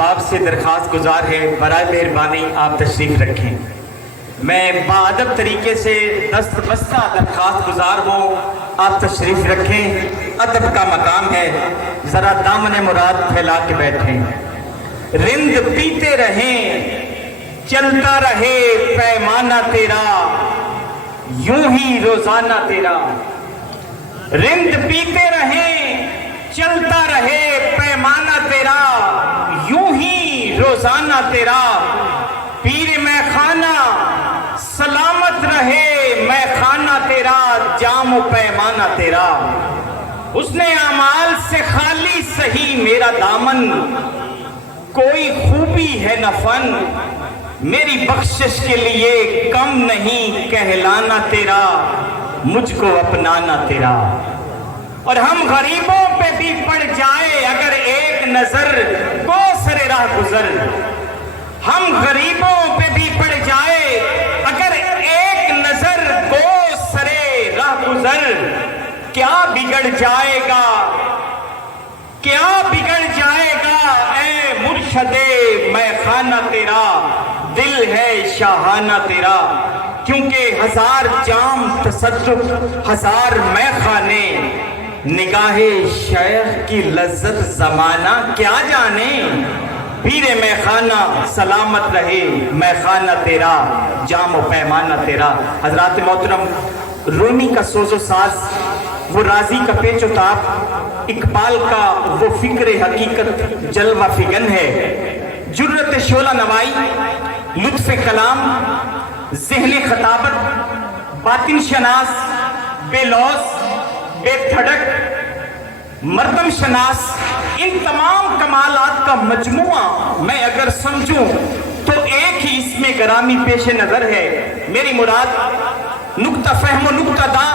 آپ سے درخواست گزار ہے برائے مہربانی آپ تشریف رکھیں۔ میں باادب طریقے سے دست بستہ درخواست گزار ہوں، آپ تشریف رکھیں، ادب کا مقام ہے، ذرا دامن مراد پھیلا کے بیٹھیں۔ رند پیتے رہیں چلتا رہے پیمانہ تیرا، یوں ہی روزانہ تیرا۔ رند پیتے رہیں چلتا رہے پیمانہ تیرا، یوں ہی روزانہ تیرا۔ پیر میں خانہ سلامت رہے میں خانہ تیرا، جام و پیمانہ تیرا۔ حسن اعمال سے خالی سہی میرا دامن، کوئی خوبی ہے نہ فن، میری بخشش کے لیے کم نہیں کہلانا تیرا، مجھ کو اپنانا تیرا۔ اور ہم غریبوں پہ بھی پڑ جائے اگر ایک نظر کو سر راہ گزر، ہم غریبوں پہ بھی پڑ جائے اگر ایک نظر کو سر راہ گزر، کیا بگڑ جائے گا، کیا بگڑ جائے گا اے مرشد میں خانہ تیرا، دل ہے شاہانہ تیرا۔ کیونکہ ہزار جام تصدق ہزار میں خانے، نگاہ شیخ کی لذت زمانہ کیا جانے۔ پیر میں خانہ سلامت رہے میں خانہ تیرا، جام و پیمانہ تیرا۔ حضرات محترم، رومی کا سوز و ساز، وہ راضی کا پیچ و تاب، اقبال کا وہ فکر حقیقت جلوہ فگن ہے۔ جرت شعلہ نوائی، لطف کلام، ذہن خطابت، باطن شناس، بے لوز، بے دھڑک، مردم شناس، ان تمام کمالات کا مجموعہ میں اگر سمجھوں تو ایک ہی اس میں گرامی پیش نظر ہے۔ میری مراد نقطہ فہم و نقطہ دا،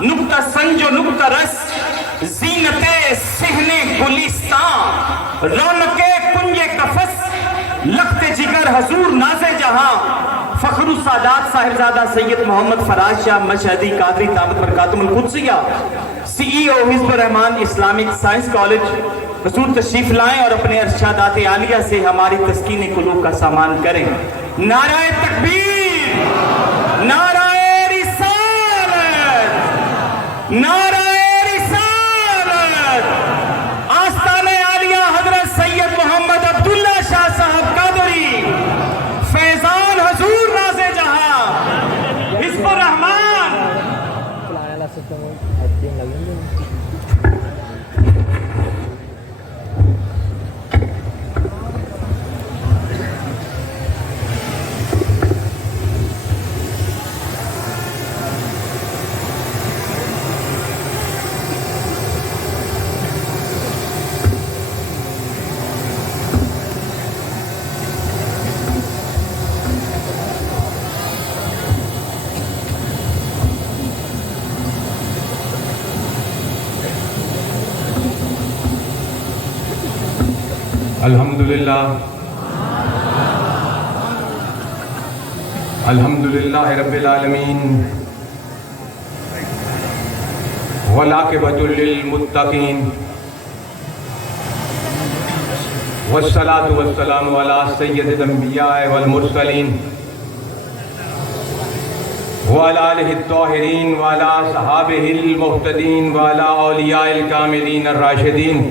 نقطہ سنج و نقطہ رس، زینت صحن گلستان، رونق کنج قفس، لخت جگر حضور ناز جہاں، فخر السادات صاحبزادہ سید محمد فراز شاہ مشہدی قادری دامت برکاتہم القدسیہ، سی ای او حزب الرحمان اسلامک سائنس کالج، حضور تشریف لائیں اور اپنے ارشادات عالیہ سے ہماری تسکین قلوب کا سامان کریں۔ نعرہ تکبیر، نعرہ رسالت، نعرہ رسالت۔ آستانِ عالیہ حضرت سید محمد عبداللہ شاہ صاحب قادری، فیضان حضور ناز جہاں، حزب الرحمان۔ الحمدللہ رب العالمین، والعاقبۃ للمتقین، والصلاة والسلام علی سید الانبیاء والمرسلین، وعلی آلہ الطاہرین، وعلی صحابہ المہتدین، وعلی اولیاء الکاملین الراشدین۔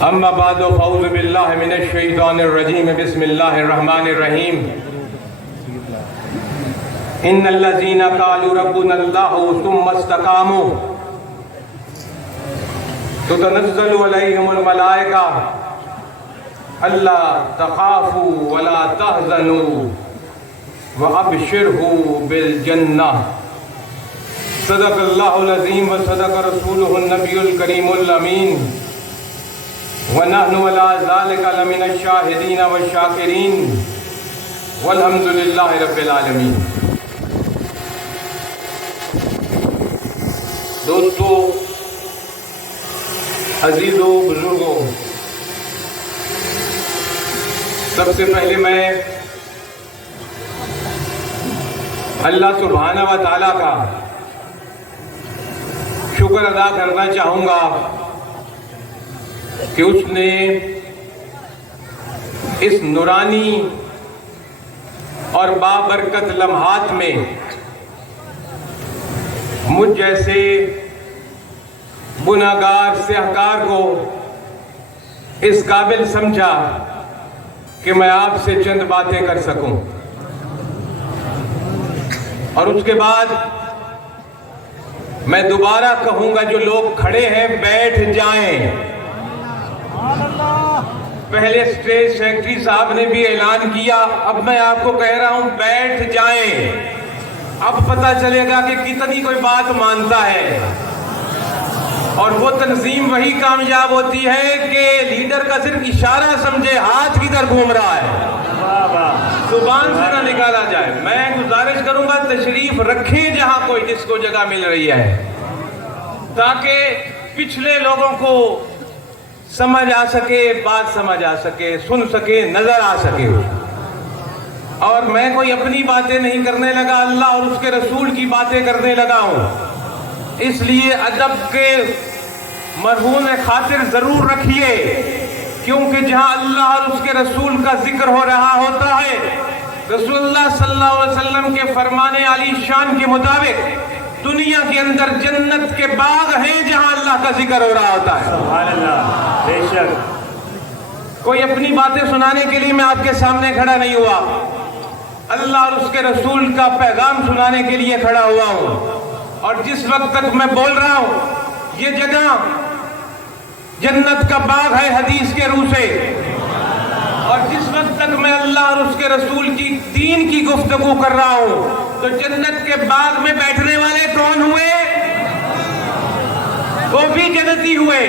اما بعد فاعوذ باللہ من الشیطان الرجیم، بسم اللہ الرحمن الرحیم۔ ان الذین قالوا ربنا اللہ ثم استقاموا تتنزل علیہم الملائکہ الا تخافوا ولا تحزنوا وابشروا بالجنہ۔ صدق اللہ العظیم وصدق رسولہ النبی الکریم الامین، وَنَحْنُ عَلَىٰ ذَلِكَ لَمِنَ الشَّاهِدِينَ وَالشَّاكِرِينَ وَالْحَمْدُ لِلَّهِ رَبِّ الْعَالَمِينَ۔ دوستو، عزیزو، بزرگوں، سب سے پہلے میں اللہ سبحانہ و تعالیٰ کا شکر ادا کرنا چاہوں گا کہ اس نے اس نورانی اور بابرکت لمحات میں مجھ جیسے گناہگار سیاہکار کو اس قابل سمجھا کہ میں آپ سے چند باتیں کر سکوں، اور اس کے بعد میں دوبارہ کہوں گا جو لوگ کھڑے ہیں بیٹھ جائیں۔ پہلے اسٹیج سیکرٹری صاحب نے بھی اعلان کیا، اب میں آپ کو کہہ رہا ہوں بیٹھ جائیں۔ اب پتہ چلے گا کہ کتنی کوئی بات مانتا ہے، اور وہ تنظیم وہی کامیاب ہوتی ہے کہ لیڈر کا صرف اشارہ سمجھے ہاتھ کدھر گھوم رہا ہے، زبان سے نہ نکالا جائے۔ میں گزارش کروں گا تشریف رکھیں جہاں کوئی جس کو جگہ مل رہی ہے، تاکہ پچھلے لوگوں کو سمجھ آ سکے، بات سمجھ آ سکے، سن سکے، نظر آ سکے۔ اور میں کوئی اپنی باتیں نہیں کرنے لگا، اللہ اور اس کے رسول کی باتیں کرنے لگا ہوں۔ اس لیے ادب کے مرہون خاطر ضرور رکھیے، کیونکہ جہاں اللہ اور اس کے رسول کا ذکر ہو رہا ہوتا ہے، رسول اللہ صلی اللہ علیہ وسلم کے فرمان علی شان کے مطابق دنیا کے اندر جنت کے باغ ہیں جہاں اللہ کا ذکر ہو رہا ہوتا ہے۔ سبحان اللہ، بے شک۔ کوئی اپنی باتیں سنانے کے لیے میں آپ کے سامنے کھڑا نہیں ہوا، اللہ اور اس کے رسول کا پیغام سنانے کے لیے کھڑا ہوا ہوں۔ اور جس وقت تک میں بول رہا ہوں یہ جگہ جنت کا باغ ہے حدیث کے روح سے، اور جس وقت تک میں اللہ اور اس کے رسول کی دین کی گفتگو کر رہا ہوں تو جنت کے باغ میں بیٹھنے والے کون ہوئے؟ وہ بھی جنتی ہوئے،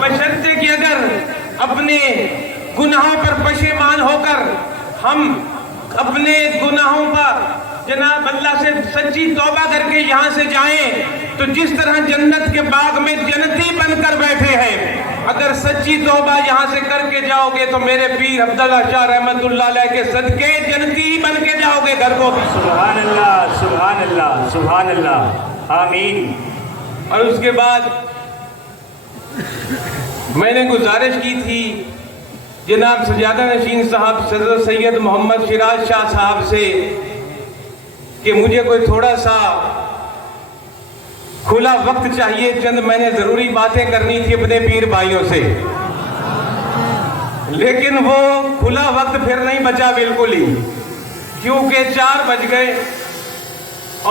بشرطے کہ اگر اپنے گناہوں پر پشیمان ہو کر ہم اپنے گناہوں پر جناب اللہ سے سچی توبہ کر کے یہاں سے جائیں تو جس طرح جنت کے باغ میں جنتی بن کر بیٹھے ہیں، اگر سچی توبہ یہاں سے کر کے جاؤ گے تو میرے پیر عبداللہ شاہ رحمت اللہ علیہ کے صدقے جنتی بن کے جاؤ گے گھر کو۔ سبحان اللہ، سبحان اللہ، سبحان اللہ، آمین۔ اور اس کے بعد میں نے گزارش کی تھی جناب سجادہ نشین صاحب صدر سید محمد شیراز شاہ صاحب سے کہ مجھے کوئی تھوڑا سا کھلا وقت چاہیے، چند میں نے ضروری باتیں کرنی تھی اپنے پیر بھائیوں سے، لیکن وہ کھلا وقت پھر نہیں بچا بالکل ہی، کیونکہ 4 بج گئے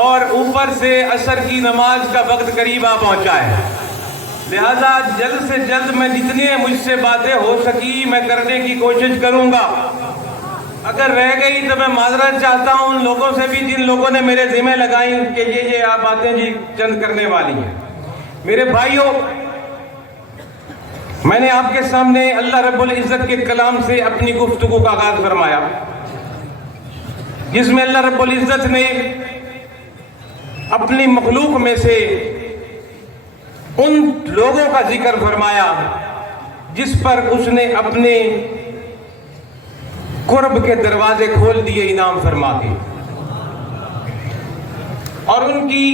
اور اوپر سے عصر کی نماز کا وقت قریب آ پہنچا ہے، لہذا جلد سے جلد میں جتنی مجھ سے باتیں ہو سکی میں کرنے کی کوشش کروں گا۔ اگر رہ گئی تو میں معذرت چاہتا ہوں ان لوگوں سے بھی جن لوگوں نے میرے ذمہ لگائیں کہ یہ آپ باتیں جی چند کرنے والی ہیں۔ میرے بھائیوں، میں نے آپ کے سامنے اللہ رب العزت کے کلام سے اپنی گفتگو کا آغاز فرمایا، جس میں اللہ رب العزت نے اپنی مخلوق میں سے ان لوگوں کا ذکر فرمایا جس پر اس نے اپنے قرب کے دروازے کھول دیے انعام فرما کے، اور ان کی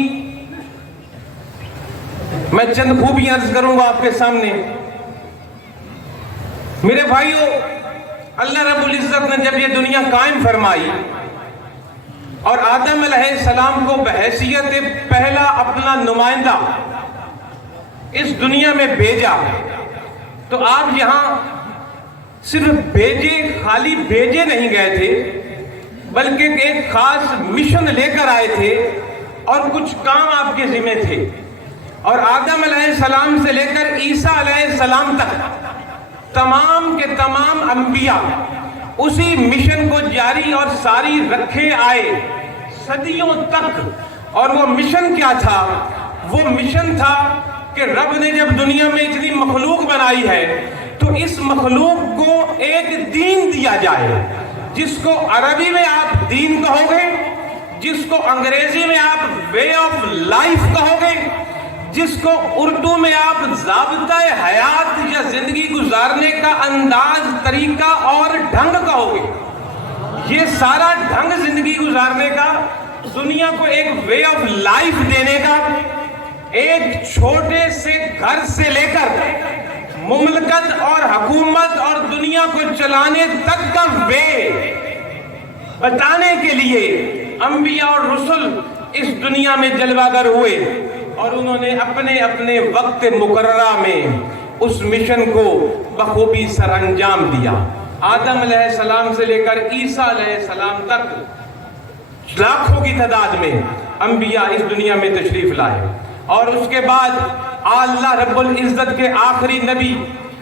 میں چند خوبیاں عرض کروں گا آپ کے سامنے۔ میرے بھائیوں، اللہ رب العزت نے جب یہ دنیا قائم فرمائی اور آدم علیہ السلام کو بحیثیت پہلا اپنا نمائندہ اس دنیا میں بھیجا، تو آپ یہاں صرف خالی بھیجے نہیں گئے تھے، بلکہ ایک خاص مشن لے کر آئے تھے اور کچھ کام آپ کے ذمہ تھے، اور آدم علیہ السلام سے لے کر عیسیٰ علیہ السلام تک تمام کے تمام انبیاء اسی مشن کو جاری اور ساری رکھے آئے صدیوں تک۔ اور وہ مشن کیا تھا؟ وہ مشن تھا کہ رب نے جب دنیا میں اتنی مخلوق بنائی ہے تو اس مخلوق کو ایک دین دیا جائے، جس کو عربی میں آپ دین کہو گے، جس کو انگریزی میں آپ وے آف لائف کہو گے، جس کو اردو میں آپ ضابطہ حیات یا زندگی گزارنے کا انداز، طریقہ اور ڈھنگ کہو گے۔ یہ سارا ڈھنگ زندگی گزارنے کا، دنیا کو ایک وے آف لائف دینے کا، ایک چھوٹے سے گھر سے لے کر مملکت اور حکومت اور دنیا کو چلانے تک کا وے بتانے کے لیے انبیاء اور رسل اس دنیا میں جلوہ گر ہوئے، اور انہوں نے اپنے اپنے وقت مقررہ میں اس مشن کو بخوبی سر انجام دیا۔ آدم علیہ السلام سے لے کر عیسیٰ علیہ السلام تک لاکھوں کی تعداد میں انبیاء اس دنیا میں تشریف لائے، اور اس کے بعد اللہ رب العزت کے آخری نبی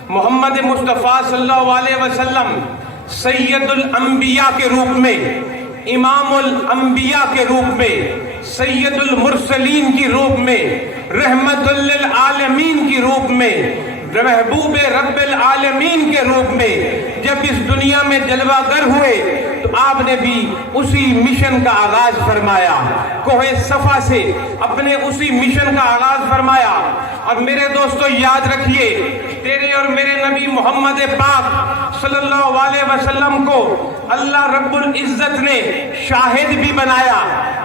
محمد مصطفیٰ صلی اللہ علیہ وسلم سید الانبیاء کے روپ میں، امام الانبیاء کے روپ میں، سید المرسلین کی روپ میں، رحمت للعالمین کی روپ میں، محبوب رب العالمین کے روپ میں جب اس دنیا میں جلوہ گر ہوئے تو آپ نے بھی اسی مشن کا آغاز فرمایا، کوہ صفا سے اپنے اسی مشن کا آغاز فرمایا۔ اور میرے دوستو یاد رکھیے، تیرے اور میرے نبی محمد پاک صلی اللہ علیہ وسلم کو اللہ رب العزت نے شاہد بھی بنایا۔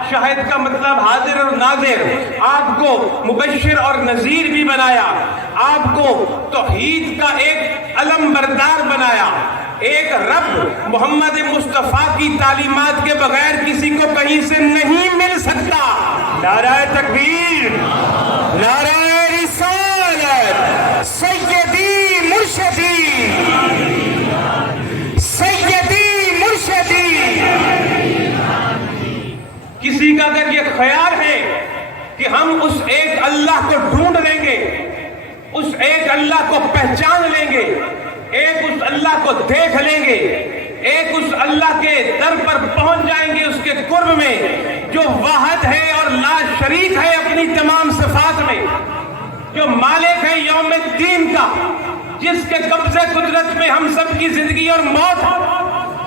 شاہد کا مطلب حاضر اور ناظر، آپ کو مبشر اور نذیر بھی بنایا، آپ کو توحید کا ایک علم بردار بنایا۔ ایک رب محمد مصطفیٰ کی تعلیمات کے بغیر کسی کو کہیں سے نہیں مل سکتا۔ نعرہ تکبیر، نعرہ رسالت، سیدی مرشدی، سیدی مرشدی۔ کسی کا اگر یہ خیال ہے کہ ہم اس ایک اللہ کو ڈھونڈ لیں گے، اس ایک اللہ کو پہچان لیں گے، ایک اس اللہ کو دیکھ لیں گے، ایک اس اللہ کے در پر پہنچ جائیں گے، اس کے قرب میں جو واحد ہے اور لا شریک ہے اپنی تمام صفات میں، جو مالک ہے یوم الدین کا، جس کے قبضے قدرت میں ہم سب کی زندگی اور موت،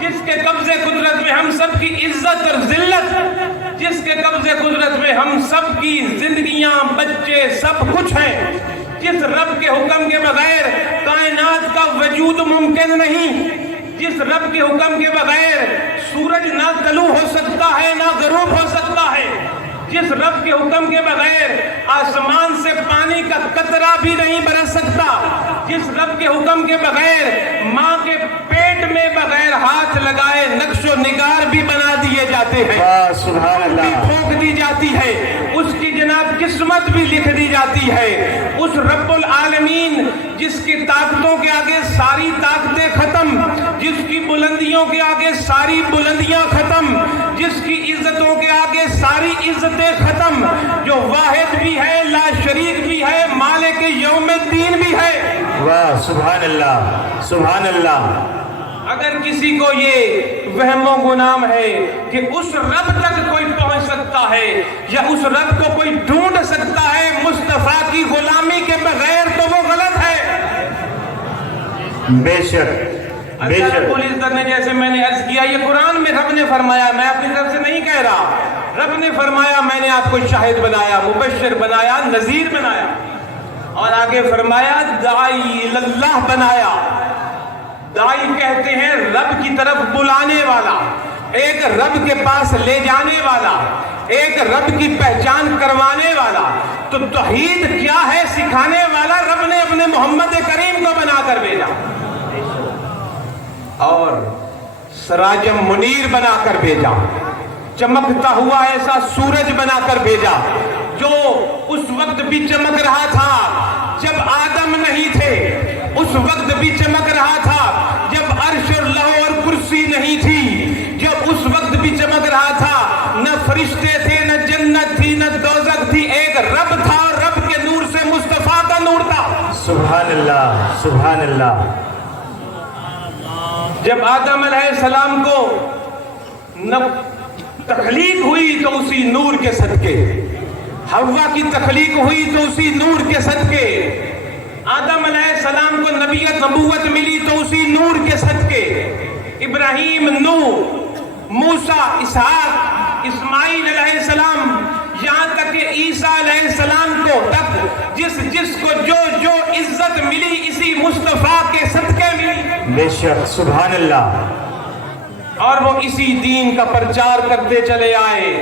جس کے قبضے قدرت میں ہم سب کی عزت اور ذلت، جس کے قبضے قدرت میں ہم سب کی زندگیاں، بچے، سب کچھ ہیں، جس رب کے حکم کے بغیر کائنات کا وجود ممکن نہیں، جس رب کے حکم کے بغیر سورج نہ طلوع ہو سکتا ہے نہ غروب ہو سکتا ہے، جس رب کے حکم کے بغیر آسمان سے پانی کا قطرہ بھی نہیں برس سکتا، جس رب کے حکم کے بغیر ماں کے پیٹ میں بغیر ہاتھ لگائے نقش و نگار بھی بنا دیے جاتے ہیں، سبحان اللہ، پھونک دی جاتی ہے، اس کی جناب قسمت بھی لکھ دی جاتی ہے۔ اس رب العالمین جس کی طاقتوں کے آگے ساری طاقتیں ختم، جس کی بلندیوں کے آگے ساری بلندیاں ختم، جس کی عزتوں کے آگے ساری عزتیں ختم، جو واحد بھی ہے، لا شریک بھی ہے، مالک یوم الدین بھی ہے۔ واہ سبحان اللہ، سبحان اللہ۔ اگر کسی کو یہ وہم و گمان ہے کہ اس رب تک کوئی پہنچ سکتا ہے یا اس رب کو کوئی ڈھونڈ سکتا ہے مصطفیٰ کی غلامی کے بغیر، تو وہ غلط ہے۔ بے شک، بے اللہ شک۔ رب العزت نے، جیسے میں نے عرض کیا، یہ قرآن میں رب نے فرمایا، میں اپنی طرف سے نہیں کہہ رہا، رب نے فرمایا میں نے آپ کو شاہد بنایا، مبشر بنایا، نذیر بنایا، اور آگے فرمایا داعی اللہ بنایا۔ داعی کہتے ہیں رب کی طرف بلانے والا، ایک رب کے پاس لے جانے والا، ایک رب کی پہچان کروانے والا۔ تو توحید کیا ہے سکھانے والا رب نے اپنے محمد کریم کو بنا کر بھیجا، اور سراج منیر بنا کر بھیجا، چمکتا ہوا ایسا سورج بنا کر بھیجا، جو اس وقت بھی چمک رہا تھا جب آدم نہیں تھے، اس وقت بھی چمک رہا تھا جب عرش اور لوح اور کرسی نہیں تھی، جب اس وقت بھی چمک رہا تھا، نہ فرشتے تھے، نہ جنت تھی، نہ دوزخ تھی، ایک رب تھا، اور رب کے نور سے مصطفیٰ کا نور تھا۔ سبحان اللہ، سبحان اللہ۔ جب آدم علیہ السلام کو تخلیق ہوئی تو اسی نور کے صدقے، حوا کی تخلیق ہوئی تو اسی نور کے صدقے، آدم علیہ السلام کو نبیت نبوت ملی تو اسی نور کے صدقے، ابراہیم، نوح، موسیٰ، اسحاق، اسماعیل علیہ السلام، یہاں تک کہ عیسیٰ علیہ السلام کو تک جس کو جو عزت ملی اسی مصطفیٰ کے صدقے ملی۔ بے شک، سبحان اللہ۔ اور وہ اسی دین کا پرچار کرتے چلے آئے،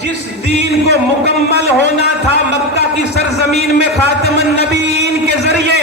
جس دین کو مکمل ہونا تھا مکہ کی سرزمین میں خاتم النبیین کے ذریعے،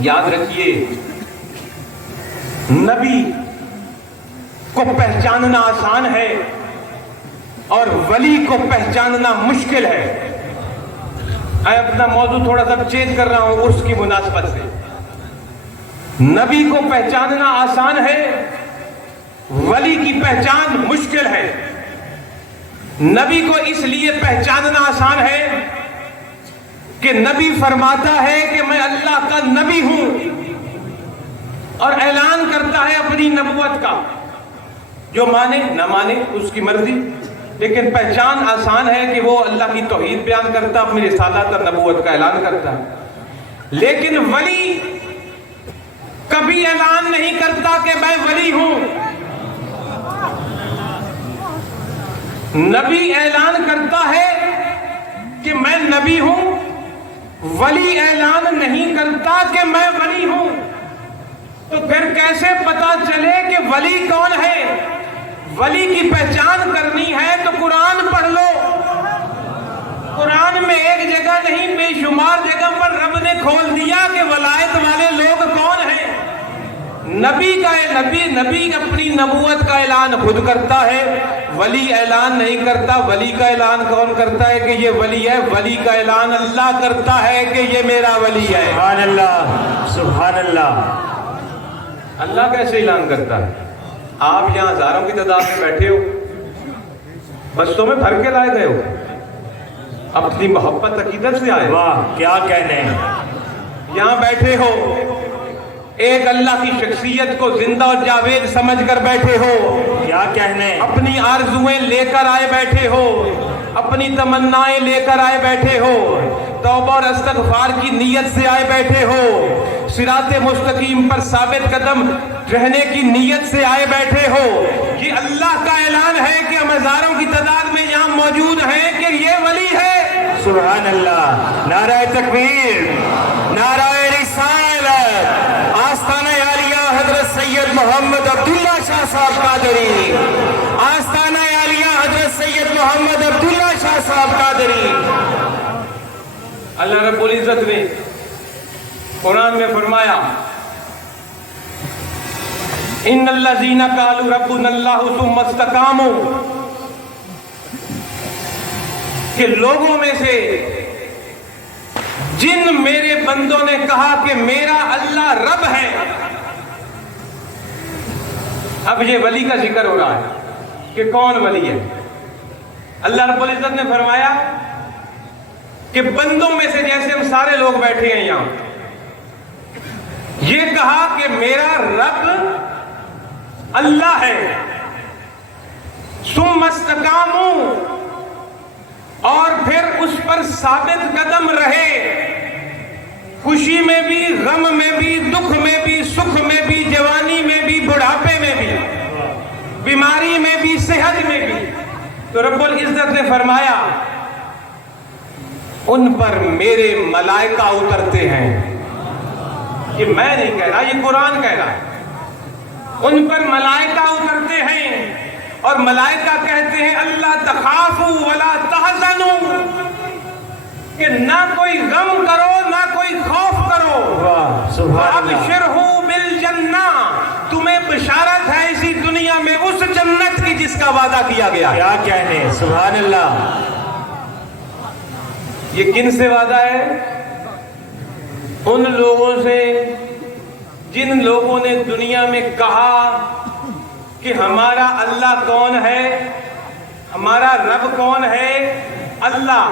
یاد رکھیے نبی کو پہچاننا آسان ہے اور ولی کو پہچاننا مشکل ہے. میں اپنا موضوع تھوڑا سا چینج کر رہا ہوں عرس کی مناسبت سے. نبی کو پہچاننا آسان ہے، ولی کی پہچان مشکل ہے. نبی کو اس لیے پہچاننا آسان ہے کہ نبی فرماتا ہے کہ میں اللہ کا نبی ہوں اور اعلان کرتا ہے اپنی نبوت کا. جو مانے نہ مانے اس کی مرضی، لیکن پہچان آسان ہے کہ وہ اللہ کی توحید بیان کرتا، اپنی رسالت اور نبوت کا اعلان کرتا. لیکن ولی کبھی اعلان نہیں کرتا کہ میں ولی ہوں. نبی اعلان کرتا ہے کہ میں نبی ہوں، ولی اعلان نہیں کرتا کہ میں ولی ہوں. تو پھر کیسے پتا چلے کہ ولی کون ہے؟ ولی کی پہچان کرنی ہے تو قرآن پڑھ لو. قرآن میں ایک جگہ نہیں بے شمار جگہ پر رب نے کھول دیا کہ ولایت والے لوگ کون ہیں. نبی اپنی نبوت کا اعلان خود کرتا ہے، ولی اعلان نہیں کرتا. ولی کا اعلان کون کرتا ہے کہ یہ ولی ہے؟ ولی کا اعلان اللہ کرتا ہے کہ یہ میرا ولی ہے. سبحان اللہ، سبحان اللہ. اللہ کیسے اعلان کرتا ہے؟ آپ یہاں ہزاروں کی تعداد میں بیٹھے ہو، بستوں میں بھر کے لائے گئے ہو، اپنی محبت عقیدت سے آئے. واہ کیا کہنے ہیں. یہاں بیٹھے ہو، ایک اللہ کی شخصیت کو زندہ اور جاوید سمجھ کر بیٹھے ہو. کیا کہنے. اپنی آرزویں لے کر آئے بیٹھے ہو، اپنی تمنائیں لے کر آئے بیٹھے ہو، توبہ اور استغفار کی نیت سے آئے بیٹھے ہو، صراط مستقیم پر ثابت قدم رہنے کی نیت سے آئے بیٹھے ہو. یہ اللہ کا اعلان ہے کہ ہم ہزاروں کی تعداد میں یہاں موجود ہیں کہ یہ ولی ہے. سبحان اللہ. نعرہ تکبیر، نعرہ رسالت. آستانہ عالیہ حضرت سید محمد عبداللہ شاہ صاحب قادری. آستانہ عالیہ حضرت سید محمد عبداللہ شاہ صاحب قادری. اللہ رب العزت نے قرآن میں فرمایا ان الذین قالوا ربنا اللہ ثم استقاموا، کہ لوگوں میں سے جن میرے بندوں نے کہا کہ میرا اللہ رب ہے. اب یہ ولی کا ذکر ہو رہا ہے کہ کون ولی ہے. اللہ رب العزت نے فرمایا کہ بندوں میں سے جیسے ہم سارے لوگ بیٹھے ہیں یہاں، یہ کہا کہ میرا رب اللہ ہے، ثم استقاموا، اور پھر اس پر ثابت قدم رہے، خوشی میں بھی، غم میں بھی، دکھ میں بھی، سکھ میں بھی، جوانی میں بھی، بڑھاپے میں بھی، بیماری میں بھی، صحت میں بھی. تو رب العزت نے فرمایا ان پر میرے ملائکہ اترتے ہیں. یہ میں نہیں کہہ رہا، یہ قرآن کہہ رہا ہے. ان پر ملائکہ اترتے ہیں اور ملائکہ کہتے ہیں اللہ تخافوا ولا تحزنوا، کہ نہ کوئی غم کرو نہ کوئی خوف کرو. ابشروا بالجنہ، تمہیں بشارت ہے اسی دنیا میں اس جنت کی جس کا وعدہ کیا گیا. کیا کہنے. سبحان اللہ. یہ کن سے وعدہ ہے؟ ان لوگوں سے جن لوگوں نے دنیا میں کہا کہ ہمارا اللہ کون ہے، ہمارا رب کون ہے؟ اللہ.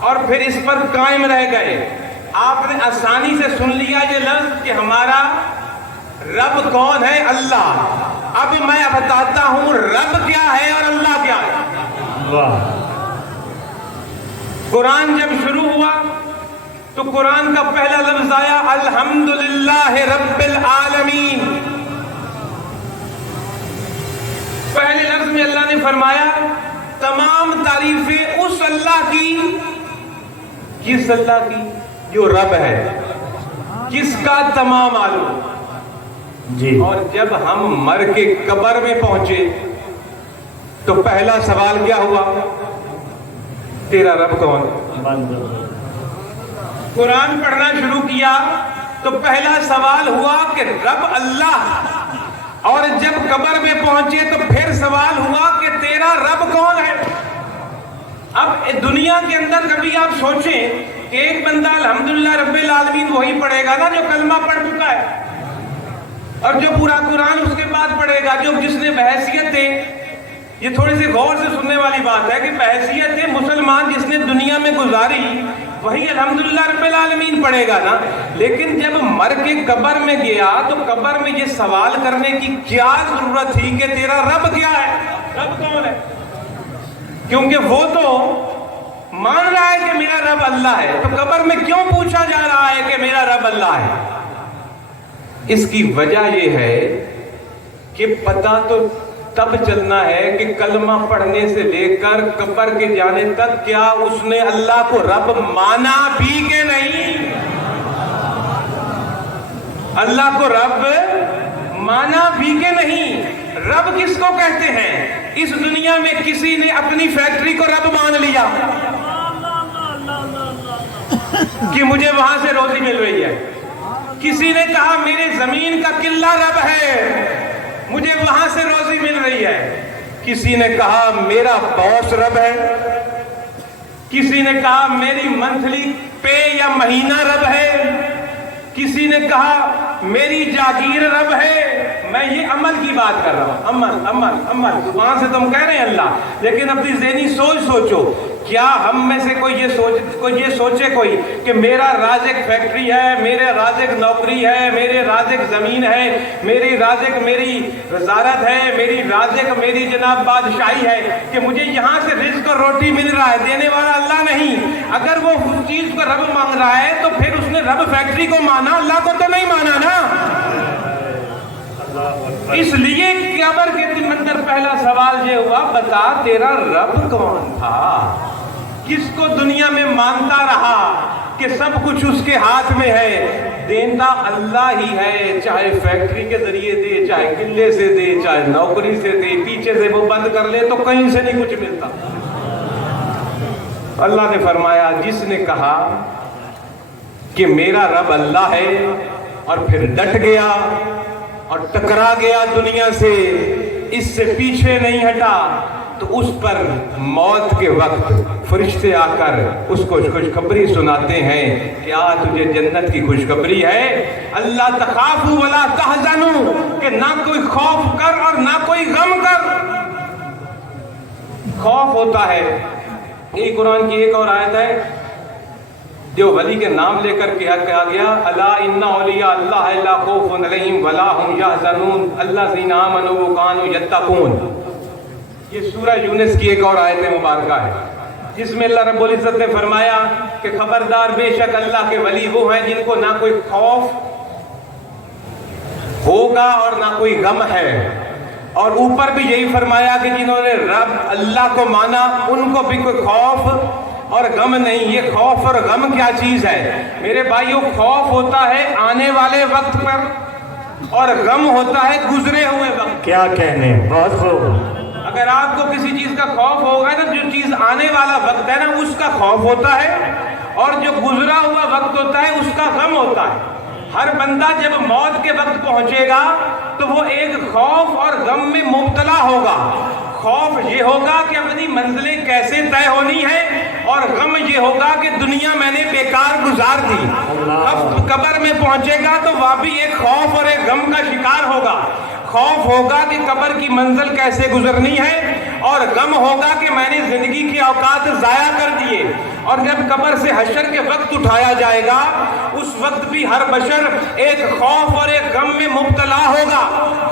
اور پھر اس پر قائم رہ گئے. آپ نے آسانی سے سن لیا یہ لفظ کہ ہمارا رب کون ہے؟ اللہ. اب میں بتاتا ہوں رب کیا ہے اور اللہ کیا ہے. واہ. قرآن جب شروع ہوا تو قرآن کا پہلا لفظ آیا الحمدللہ رب العالمین. پہلے لفظ میں اللہ نے فرمایا تمام تعریفیں اس اللہ کی، کس اللہ کی؟ جو رب ہے، جس کا تمام عالم. جی. اور جب ہم مر کے قبر میں پہنچے تو پہلا سوال کیا ہوا؟ تیرا رب کون؟ بند. قرآن پڑھنا شروع کیا تو پہلا سوال ہوا کہ رب اللہ، اور جب قبر میں پہنچے تو پھر سوال ہوا کہ تیرا رب کون ہے؟ اب دنیا کے اندر کبھی آپ سوچیں کہ ایک بندہ الحمدللہ رب العالمین وہی پڑھے گا نا جو کلمہ پڑھ چکا ہے، اور جو پورا قرآن اس کے بعد پڑھے گا، جو جس نے بحیثیت ہے، یہ تھوڑی سی غور سے سننے والی بات ہے کہ بحیثیت ہے مسلمان جس نے دنیا میں گزاری وہی الحمدللہ رب العالمین پڑھے گا نا۔ لیکن جب مر کے قبر میں گیا تو قبر میں یہ سوال کرنے کی کیا ضرورت تھی کہ تیرا رب کیا ہے، رب کون ہے؟ کیونکہ وہ تو مان رہا ہے کہ میرا رب اللہ ہے، تو قبر میں کیوں پوچھا جا رہا ہے کہ میرا رب اللہ ہے؟ اس کی وجہ یہ ہے کہ پتہ تو تب چلنا ہے کہ کلمہ پڑھنے سے لے کر قبر کے جانے تک کیا اس نے اللہ کو رب مانا بھی کہ نہیں؟ اللہ کو رب مانا بھی کہ نہیں؟ رب کس کو کہتے ہیں؟ اس دنیا میں کسی نے اپنی فیکٹری کو رب مان لیا کہ مجھے وہاں سے روزی مل رہی ہے، کسی نے کہا میرے زمین کا قلعہ رب ہے، مجھے وہاں سے روزی مل رہی ہے، کسی نے کہا میرا باس رب ہے، کسی نے کہا میری منتھلی پے یا مہینہ رب ہے، کسی نے کہا میری جاگیر رب ہے۔ میں یہ عمل کی بات کر رہا ہوں، عمل عمل عمل، زبان سے تم کہہ رہے ہیں اللہ، لیکن اپنی ذہنی سوچ سوچو، کیا ہم میں سے کوئی یہ سوچے کوئی کہ میرا رازق فیکٹری ہے، میرے رازق نوکری ہے، میرے رازق زمین ہے، میری رازق میری وزارت ہے، میری رازق میری جناب بادشاہی ہے، کہ مجھے یہاں سے رزق اور روٹی مل رہا ہے، دینے والا اللہ نہیں؟ اگر وہ اس چیز کو رب مانگ رہا ہے تو پھر اس نے رب فیکٹری کو مانا، اللہ کو تو نہیں مانا نا۔ اس لیے قبر کے اندر پہلا سوال یہ ہوا، بتا تیرا رب کون تھا؟ کس کو دنیا میں مانتا رہا کہ سب کچھ اس کے ہاتھ میں ہے؟ دینا اللہ ہی ہے، چاہے فیکٹری کے ذریعے دے، چاہے قلعے سے دے، چاہے نوکری سے دے، پیچھے سے وہ بند کر لے تو کہیں سے نہیں کچھ ملتا۔ اللہ نے فرمایا جس نے کہا کہ میرا رب اللہ ہے اور پھر ڈٹ گیا اور ٹکرا گیا دنیا سے، اس سے پیچھے نہیں ہٹا، تو اس پر موت کے وقت فرشتے آ کر اس کو خوشخبری سناتے ہیں کہ آج تجھے جنت کی خوشخبری ہے، اللہ تخافوا ولا تحزنوا، کہ نہ کوئی خوف کر اور نہ کوئی غم کر۔ خوف ہوتا ہے، یہ قرآن کی ایک اور آیت ہے جو ولی کے نام لے کر کہا گیا، الا ان اولیاء اللہ لا خوف علیہم ولا هم يحزنون الذین آمنوا وكانوا يتقون۔ یہ سورہ یونس کی ایک اور آیت مبارکہ ہے جس میں اللہ رب العزت نے فرمایا کہ خبردار بے شک اللہ کے ولی وہ ہیں جن کو نہ کوئی خوف ہوگا اور نہ کوئی غم ہے، اور اوپر بھی یہی فرمایا کہ جنہوں نے رب اللہ کو مانا ان کو بھی کوئی خوف اور غم نہیں۔ یہ خوف اور غم کیا چیز ہے میرے بھائیوں؟ خوف ہوتا ہے آنے والے وقت پر اور غم ہوتا ہے گزرے ہوئے وقت۔ کیا کہنے، بہت خوب۔ اگر آپ کو کسی چیز کا خوف ہوگا نا، جو چیز آنے والا وقت ہے نا اس کا خوف ہوتا ہے، اور جو گزرا ہوا وقت ہوتا ہے اس کا غم ہوتا ہے۔ ہر بندہ جب موت کے وقت پہنچے گا تو وہ ایک خوف اور غم میں مبتلا ہوگا۔ خوف یہ ہوگا کہ اپنی منزلیں کیسے طے ہونی ہے، اور غم یہ ہوگا کہ دنیا میں نے بیکار گزار دی۔ اب قبر میں پہنچے گا تو وہ بھی ایک خوف اور ایک غم کا شکار ہوگا۔ خوف ہوگا کہ قبر کی منزل کیسے گزرنی ہے، اور غم ہوگا کہ میں نے زندگی کی اوقات ضائع کر دیے۔ اور جب قبر سے حشر کے وقت اٹھایا جائے گا اس وقت بھی ہر بشر ایک خوف اور ایک غم میں مبتلا ہوگا۔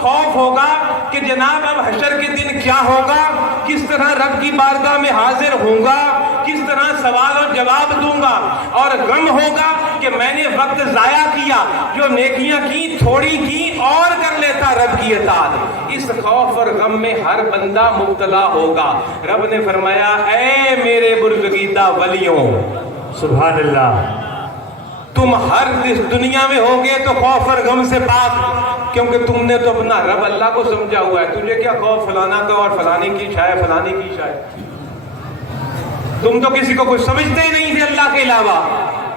خوف ہوگا کہ جناب اب حشر کے دن کیا ہوگا، کس طرح رب کی بارگاہ میں حاضر ہوں گا، کس طرح سوال اور جواب دوں گا، اور غم ہوگا کہ میں نے وقت ضائع کیا، جو نیکیاں کی تھوڑی کی اور کر لیتا رب کی اطاعت۔ اس خوف اور غم میں ہر بندہ مبتلا ہوگا۔ رب نے فرمایا اے میرے برگزیدہ ولیوں، سبحان اللہ، تم ہر دنیا میں ہوگے تو خوف اور غم سے پاک، کیونکہ تم نے تو اپنا رب اللہ کو سمجھا ہوا ہے۔ تجھے کیا خوف فلانا کا اور فلانی کی شاید فلانی کی شاید، تم تو کسی کو کوئی سمجھتے ہی نہیں تھے اللہ کے علاوہ۔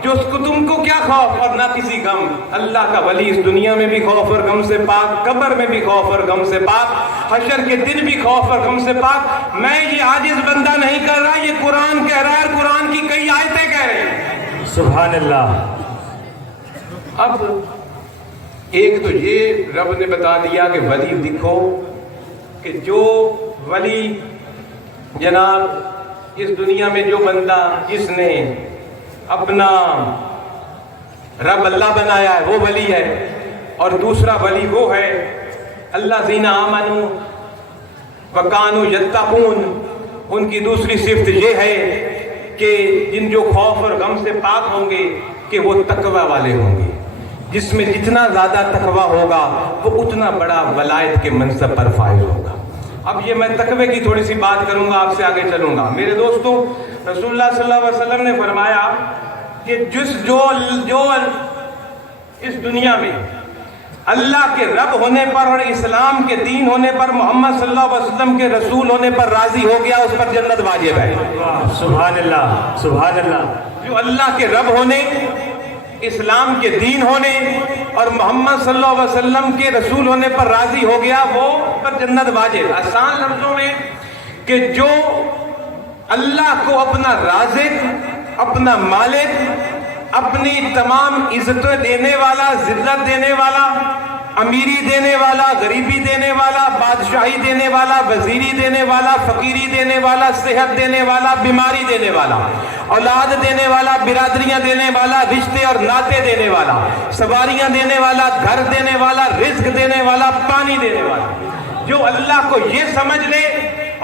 جو اس کو تم کو کیا خوف اور نہ کسی غم. اللہ کا ولی اس دنیا میں بھی خوف اور غم سے پاک, قبر میں بھی خوف اور غم سے پاک, حشر کے دن بھی خوف اور غم سے پاک. میں یہ عاجز بندہ نہیں کر رہا, یہ قرآن کہہ رہا ہے, قرآن کی کئی آیتیں کہہ رہی ہیں. سبحان اللہ. اب ایک تو یہ رب نے بتا دیا کہ ولی دکھو, کہ جو ولی جناب اس دنیا میں جو بندہ جس نے اپنا رب اللہ بنایا ہے وہ ولی ہے. اور دوسرا ولی وہ ہے الذین آمنوا وکانوا یتقون. ان کی دوسری صفت یہ ہے کہ جن جو خوف اور غم سے پاک ہوں گے کہ وہ تقوی والے ہوں گے. جس میں جتنا زیادہ تقوی ہوگا وہ اتنا بڑا ولایت کے منصب پر فائز ہوگا. اب یہ میں تقوی کی تھوڑی سی بات کروں گا, آپ سے آگے چلوں گا. میرے دوستوں, رسول اللہ صلی اللہ علیہ وسلم نے فرمایا کہ جو اس دنیا میں اللہ کے رب ہونے پر اور اسلام کے دین ہونے پر, محمد صلی اللہ علیہ وسلم کے رسول ہونے پر راضی ہو گیا, اس پر جنت واجب ہے. سبحان اللہ, سبحان اللہ. جو اللہ کے رب ہونے, اسلام کے دین ہونے اور محمد صلی اللہ علیہ وسلم کے رسول ہونے پر راضی ہو گیا, وہ پر جنت واجب. آسان لفظوں میں کہ جو اللہ کو اپنا رازق, اپنا مالک, اپنی تمام عزتیں دینے والا, ذلت دینے والا, امیری دینے والا, غریبی دینے والا, بادشاہی دینے والا, وزیری دینے والا, فقیری دینے والا, صحت دینے والا, بیماری دینے والا, اولاد دینے والا, برادریاں دینے والا, رشتے اور ناطے دینے والا, سواریاں دینے والا, گھر دینے والا, رزق دینے والا, پانی دینے والا. جو اللہ کو یہ سمجھ لے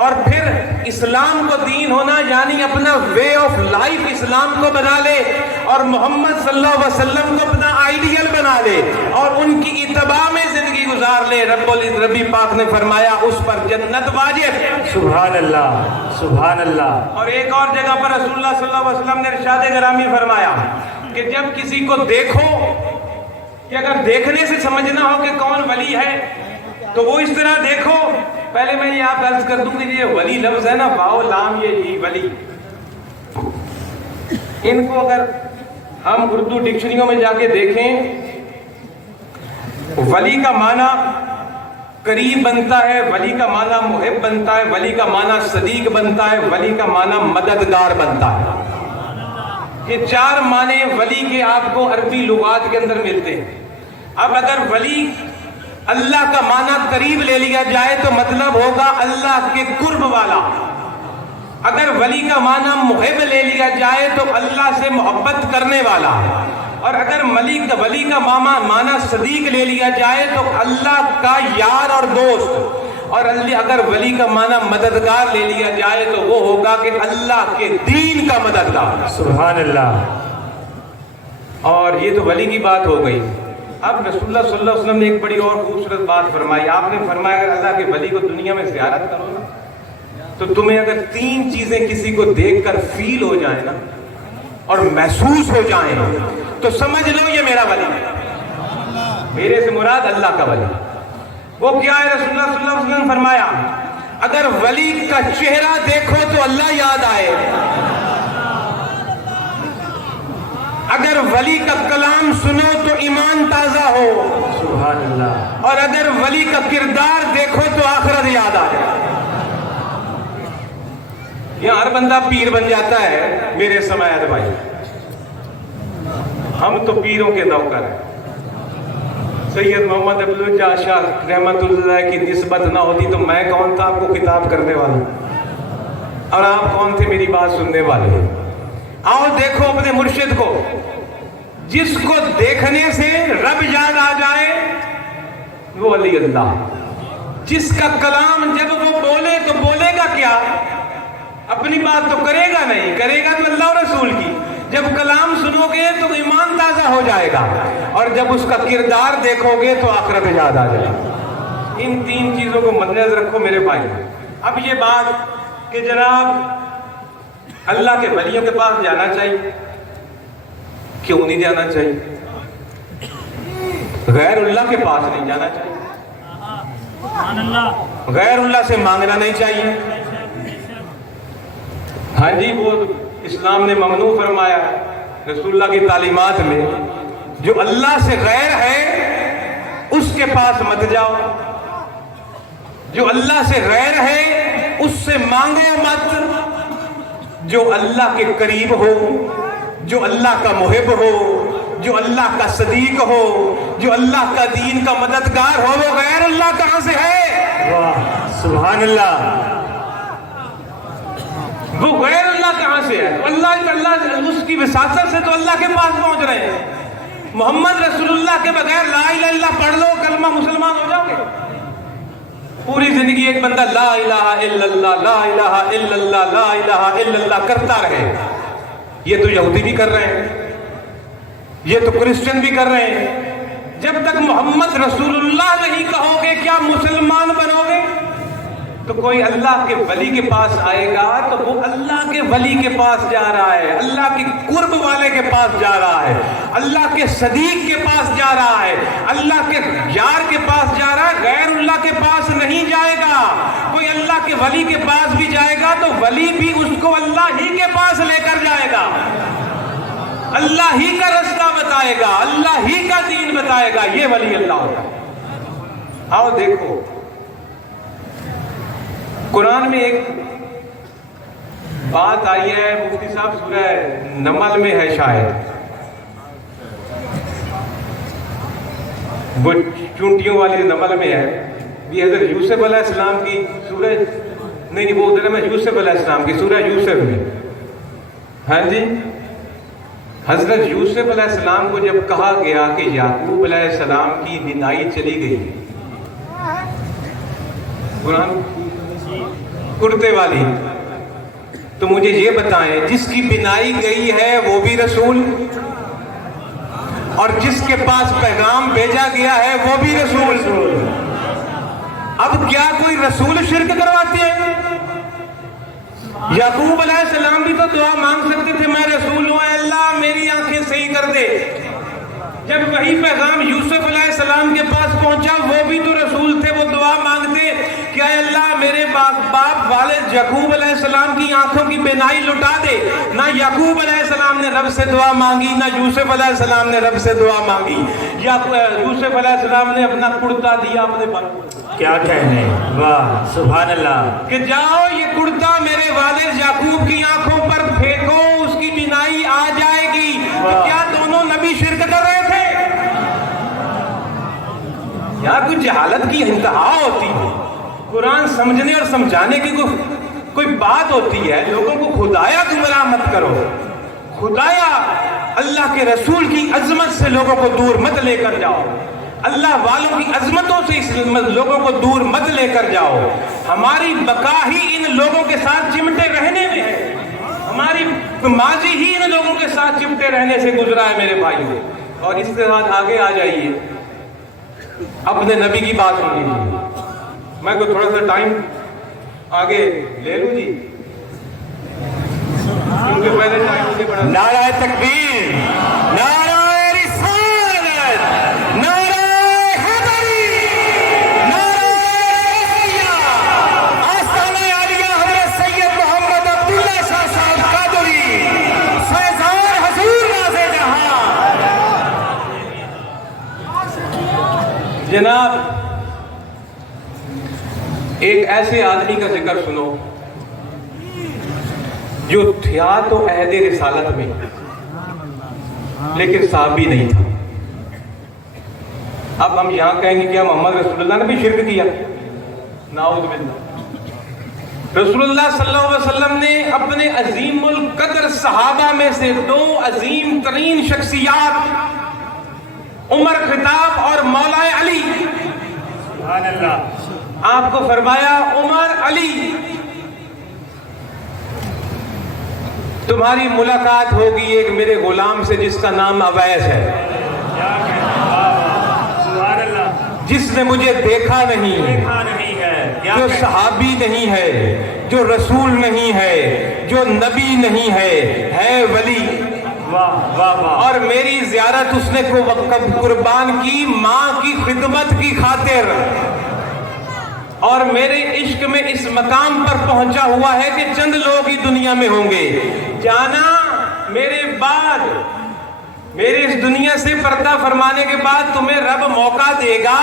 اور پھر اسلام کو دین ہونا یعنی اپنا وے آف لائف اسلام کو بنا لے اور محمد صلی اللہ علیہ وسلم کو اپنا آئیڈیل بنا لے اور ان کی اتباع میں زندگی گزار لے, ربی پاک نے فرمایا اس پر جنت واجب. سبحان اللہ, سبحان اللہ. اور ایک اور جگہ پر رسول اللہ صلی اللہ علیہ وسلم نے ارشاد گرامی فرمایا کہ جب کسی کو دیکھو, کہ اگر دیکھنے سے سمجھنا ہو کہ کون ولی ہے تو وہ اس طرح دیکھو. پہلے میں یہ آپ عرض کر دوں کہ یہ ولی لفظ ہے نا, واو لام یہ جی ولی, ان کو اگر ہم اردو ڈکشنریوں میں جا کے دیکھیں, ولی کا معنی قریب بنتا ہے, ولی کا معنی محب بنتا ہے, ولی کا معنی صدیق بنتا ہے, ولی کا معنی مددگار بنتا ہے. یہ چار معنی ولی کے آپ کو عربی لغات کے اندر ملتے ہیں. اب اگر ولی اللہ کا معنی قریب لے لیا جائے تو مطلب ہوگا اللہ کے قرب والا. اگر ولی کا معنی محب لے لیا جائے تو اللہ سے محبت کرنے والا. اور اگر ولی کا معنی صدیق لے لیا جائے تو اللہ کا یار اور دوست. اور اگر ولی کا معنی مددگار لے لیا جائے تو وہ ہوگا کہ اللہ کے دین کا مددگار. سبحان اللہ. اور یہ تو ولی کی بات ہو گئی. اب رسول اللہ صلی اللہ علیہ وسلم نے ایک بڑی اور خوبصورت بات فرمائی. آپ نے فرمایا اگر اللہ کے ولی کو دنیا میں زیارت کرو نا تو تمہیں اگر تین چیزیں کسی کو دیکھ کر فیل ہو جائیں نا اور محسوس ہو جائیں تو سمجھ لو یہ میرا ولی ہے. میرے سے مراد اللہ کا ولی. وہ کیا ہے؟ رسول اللہ صلی اللہ علیہ وسلم فرمایا اگر ولی کا چہرہ دیکھو تو اللہ یاد آئے, اگر ولی کا کلام سنو تو ایمان تازہ ہو, سبحان اللہ. اور اگر ولی کا کردار دیکھو تو آخرت یاد آ جائے. یہاں ہر بندہ پیر بن جاتا ہے میرے سماعت بھائی, ہم تو پیروں کے نوکر ہیں. سید محمد عبدالجہ شاہ رحمت اللہ کی نسبت نہ ہوتی تو میں کون تھا آپ کو خطاب کرنے والا, اور آپ کون تھے میری بات سننے والے. آؤ دیکھو اپنے مرشد کو, جس کو دیکھنے سے رب یاد آ جائے وہ ولی اللہ. جس کا کلام جب وہ بولے تو بولے گا کیا, اپنی بات تو کرے گا نہیں, کرے گا تو اللہ اور رسول کی. جب کلام سنو گے تو ایمان تازہ ہو جائے گا, اور جب اس کا کردار دیکھو گے تو آخرت یاد آ جائے گا. ان تین چیزوں کو مد نظر رکھو میرے بھائی. اب یہ بات کہ جناب اللہ کے ولیوں کے پاس جانا چاہیے, کیوں نہیں جانا چاہیے؟ غیر اللہ کے پاس نہیں جانا چاہیے, غیر اللہ سے مانگنا نہیں چاہیے. ہاں جی, وہ اسلام نے ممنوع فرمایا رسول اللہ کی تعلیمات میں، جو اللہ سے غیر ہے اس کے پاس مت جاؤ، جو اللہ سے غیر ہے اس سے مانگو مت، جو اللہ کے قریب ہو، جو اللہ کا محب ہو، جو اللہ کا صدیق ہو، جو اللہ کا دین کا مددگار ہو، وہ غیر اللہ کہاں سے ہے؟ واہ سبحان اللہ، وہ غیر اللہ کہاں سے ہے؟ اللہ اس کی وساطت سے تو اللہ کے پاس پہنچ رہے ہیں۔ محمد رسول اللہ کے بغیر لا الہ الا اللہ پڑھ لو، کلمہ مسلمان ہو جاؤ گے۔ پوری زندگی ایک بندہ لا الہ الا اللہ، لا الہ الا اللہ، لا الہ الا اللہ کرتا رہے۔ یہ تو یہودی بھی کر رہے ہیں، یہ تو کرسچن بھی کر رہے ہیں۔ جب تک محمد رسول اللہ نہیں کہو گے کیا مسلمان بنو گے؟ تو کوئی اللہ کے ولی کے پاس آئے گا تو وہ اللہ کے ولی کے پاس جا رہا ہے، اللہ کے قرب والے کے پاس جا رہا ہے، اللہ کے صدیق کے پاس جا رہا ہے، اللہ کے یار کے پاس جا رہا ہے، غیر اللہ کے پاس نہیں جائے گا۔ کوئی اللہ کے ولی کے پاس بھی جائے گا تو ولی بھی اس کو اللہ ہی کے پاس لے کر جائے گا، اللہ ہی کا رستہ بتائے گا، اللہ ہی کا دین بتائے گا۔ یہ ولی اللہ ہوتا ہے۔ آؤ دیکھو قرآن میں ایک بات آئی ہے، مفتی صاحب سورہ نمل میں ہے شاید، وہ چونٹیوں والی نمل میں ہے، یہ حضرت یوسف علیہ السلام کی سورہ نہیں وہ ادھر میں یوسف علیہ السلام کی سورہ یوسف میں۔ ہاں جی، حضرت یوسف علیہ السلام کو جب کہا گیا کہ یعقوب علیہ السلام کی بینائی چلی گئی، قرآن کرتے والی، تو مجھے یہ بتائیں جس کی بینائی گئی ہے وہ بھی رسول، اور جس کے پاس پیغام بھیجا گیا ہے وہ بھی رسول۔ اب کیا کوئی رسول شرک کرواتے ہیں؟ یعقوب علیہ السلام بھی تو دعا مانگ سکتے تھے، میں رسول ہوں، اے اللہ میری آنکھیں صحیح کر دے۔ جب وہی پیغام یوسف علیہ السلام کے پاس پہنچا وہ بھی تو رسول تھے، وہ دعا مانگتے کہ اے اللہ میرے باپ والد یعقوب علیہ السلام کی آنکھوں کی بینائی لٹا دے۔ نہ یعقوب علیہ السلام نے رب سے دعا مانگی، نہ یوسف علیہ السلام نے رب سے دعا مانگی۔ یوسف علیہ السلام نے اپنا کرتا دیا اپنے باپ، کیا کہنے، واہ سبحان اللہ، کہ جاؤ یہ کرتا میرے والد یعقوب کی آنکھوں پر پھینکو، اس کی بینائی آ جائے گی۔ تو کیا دونوں نبی شرک کر رہے تھے؟ یہاں کوئی جہالت کی انتہا ہوتی ہے، قرآن سمجھنے اور سمجھانے کی کوئی بات ہوتی ہے۔ لوگوں کو خدایا گمراہ مت کرو، خدایا اللہ کے رسول کی عظمت سے لوگوں کو دور مت لے کر جاؤ، اللہ والوں کی عظمتوں سے لوگوں کو دور مت لے کر جاؤ۔ ہماری بقا ہی ان لوگوں کے ساتھ چمٹے رہنے میں ہے، ہماری ماضی ہی ان لوگوں کے ساتھ چمٹے رہنے سے گزرا ہے میرے بھائیوں۔ اور اس کے بعد آگے آ جائیے، اپنے نبی کی بات سنیے۔ میں کو تھوڑا سا ٹائم آگے لے لوں جی، کیونکہ پہلے ٹائم مجھے بڑا۔ نعرہ تکبیر، نعرہ رسالت، نعرہ حیدری، نعرہ تحیہ، آستانہ عالیہ حضرت سید محمد عبداللہ شاہ صاحب قادری، فیضان حضور ناز جہاں۔ جناب ایک ایسے آدمی کا ذکر سنو جو تھا تو عہد رسالت میں لیکن صحابی نہیں تھا۔ اب ہم یہاں کہیں گے کیا محمد رسول اللہ نے بھی شرک کیا؟ نعوذ باللہ۔ رسول اللہ صلی اللہ علیہ وسلم نے اپنے عظیم القدر صحابہ میں سے دو عظیم ترین شخصیات، عمر خطاب اور مولا علی، سبحان اللہ، آپ کو فرمایا عمر علی تمہاری ملاقات ہوگی ایک میرے غلام سے جس کا نام اویس ہے، جس نے مجھے دیکھا نہیں، جو صحابی نہیں ہے، جو رسول نہیں ہے، جو نبی نہیں ہے ولی۔ اور میری زیارت اس نے قربان کی ماں کی خدمت کی خاطر، اور میرے عشق میں اس مقام پر پہنچا ہوا ہے کہ چند لوگ ہی دنیا میں ہوں گے۔ جانا میرے بعد میرے اس دنیا سے پردہ فرمانے کے بعد تمہیں رب موقع دے گا،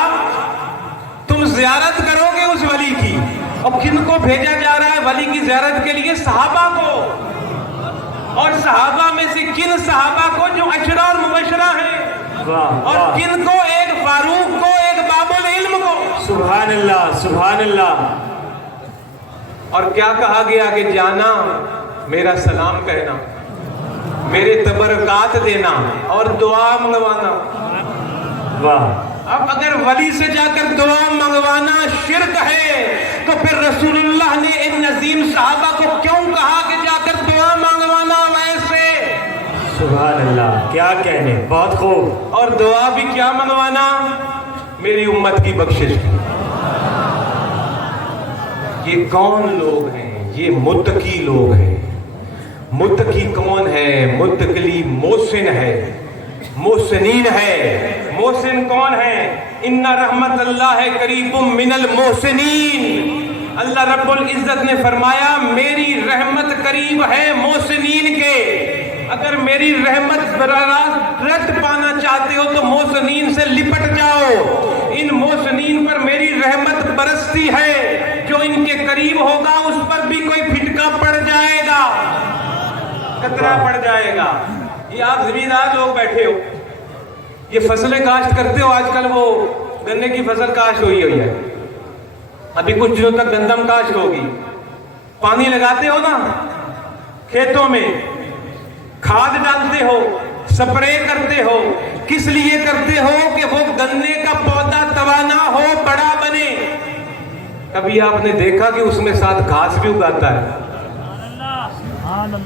تم زیارت کرو گے اس ولی کی. اور کن کو بھیجا جا رہا ہے ولی کی زیارت کے لیے؟ صحابہ کو. اور صحابہ میں سے کن صحابہ کو؟ جو عشرہ اور مبشرہ ہیں. اور کن کو؟ ایک فاروق کو، ایک باب العلم کو. سبحان اللہ، سبحان اللہ. اور کیا کہا گیا کہ جانا میرا سلام کہنا، میرے تبرکات دینا اور دعا منگوانا. واہ. اب اگر ولی سے جا کر دعا منگوانا شرک ہے تو پھر رسول اللہ نے ان عظیم صحابہ کو کیوں کہا کہ جا کر دعا منگوانا ویسے؟ سبحان اللہ، کیا کہنے، بہت خوب. اور دعا بھی کیا منگوانا؟ میری امت کی بخشش کی. یہ کون لوگ ہیں؟ یہ متقی لوگ ہیں. متقی کون ہے؟ متقی محسن ہے، محسنین ہے. محسن کون ہے؟ ان رحمت اللہ قریب من المحسنین. اللہ رب العزت نے فرمایا میری رحمت قریب ہے محسنین کے. اگر میری رحمت رت پانا چاہتے ہو تو محسنین سے لپٹ جاؤ. ان محسنین پر میری رحمت برستی ہے. جو ان کے قریب ہوگا اس پر بھی کوئی پھٹکا پڑ جائے گا، قطرہ پڑ جائے گا. یہ آپ زمیندار لوگ بیٹھے ہو، یہ فصلیں کاشت کرتے ہو. آج کل وہ گنے کی فصل کاشت ہوئی ہے، ابھی کچھ دنوں تک گندم کاشت ہوگی. پانی لگاتے ہو نا کھیتوں میں، کھاد ڈالتے ہو، سپرے کرتے ہو. کس لیے کرتے ہو؟ کہ وہ گنے کا پودا توانا ہو، بڑا بنے. کبھی آپ نے دیکھا کہ اس میں ساتھ گھاس بھی اگاتا ہے؟